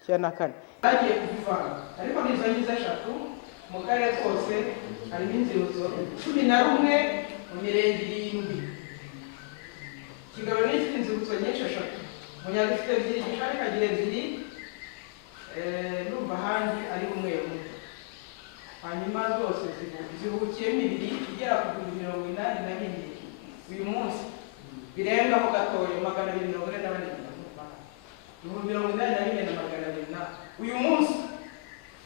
94 bagiye kuvanga, ariko nizo ngize eshatu mu karere kose harimo inzibutso 11 mu mirenge 7. Kigabo n'ifite inzibutso nyinshi eshatu, Munyaga ifite 2, Gishari kagira 2, numva ahandi ari umwe. Hanyuma zose zibukiyemo 2 igera ku 84 uyu munsi, birengaho gatoya 244 uyu munsi,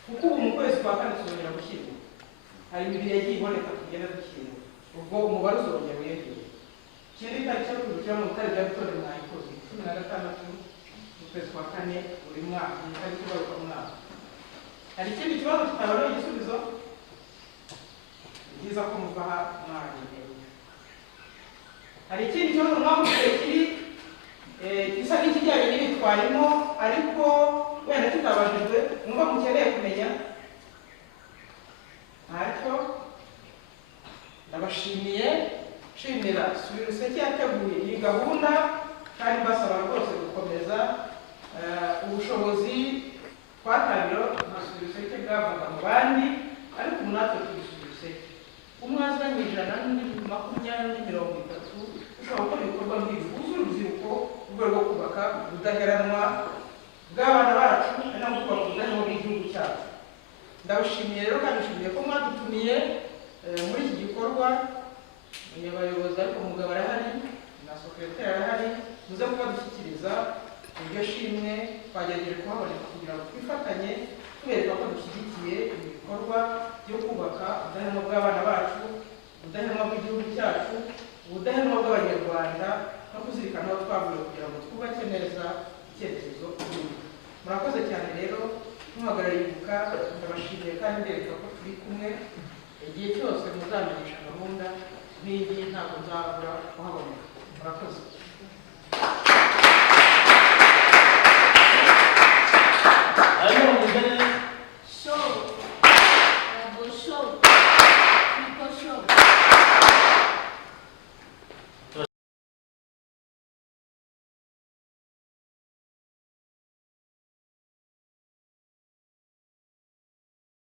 kuko ubu mu kwezi kwa kane tuzongera gushyirwa, hari imibiri yagiye iboneka tugenda dushyirwa, ubwo umubare uzongera wiyongera. Ikindi tariki yo kuzukira mu bitaro bya Victoire mwayikoze 16 mu kwezi kwa kane buri mwaka, mu tariki ibaruka mu mwaka. Hari ikindi kibazo tutabona igisubizo, byiza ko muva aha mwanyine. Hari ikindi kibazo mwavuze kiri gisa n'ikijyanye n'ibitwarimo, ariko wenda tutabajijwe, mwumva mukeneye kumenya. Ntacyo, ndabashimiye, nshimira Subira Useke yateguye iyi gahunda, kandi basaba rwose gukomeza ubushobozi twatangira nka Subira Useke bwavuga mu bandi, ariko natwe turi Subira Useke. Umwaza ni 120 ushobora gukora ibikorwa nk'ibi, uzura urubyiruko urwego rwo kubaka ubudaheranwa bw'abana bacu, ari no kubaka ubudaheranwa bw'igihugu cyacu. Ndabashimiye rero, kandi nshimiye ko mwadutumiye muri iki gikorwa. Abayobozi ariko umugabo arahari na sekretari arahari, muze kubadushyikiriza iryo shimwe twagerageje kuhaboneka kugira ngo twifatanye tubereka ko dushyigikiye ibikorwa byo kubaka ubudaheranwa bw'abana bacu, ubudaheranwa bw'igihugu cyacu, ubudaheranwa bw'abanyarwanda, no kuzirikana aho twavuye kugira ngo twubake neza icyerekezo cy'igihugu. Murakoze cyane rero, muhagarariye Ibuka, ndabashimiye kandi mbereka ko turi kumwe. Igihe cyose muzamenyesha gahunda n'iyi ntabwo nzabura kuhaboneka. Murakoze.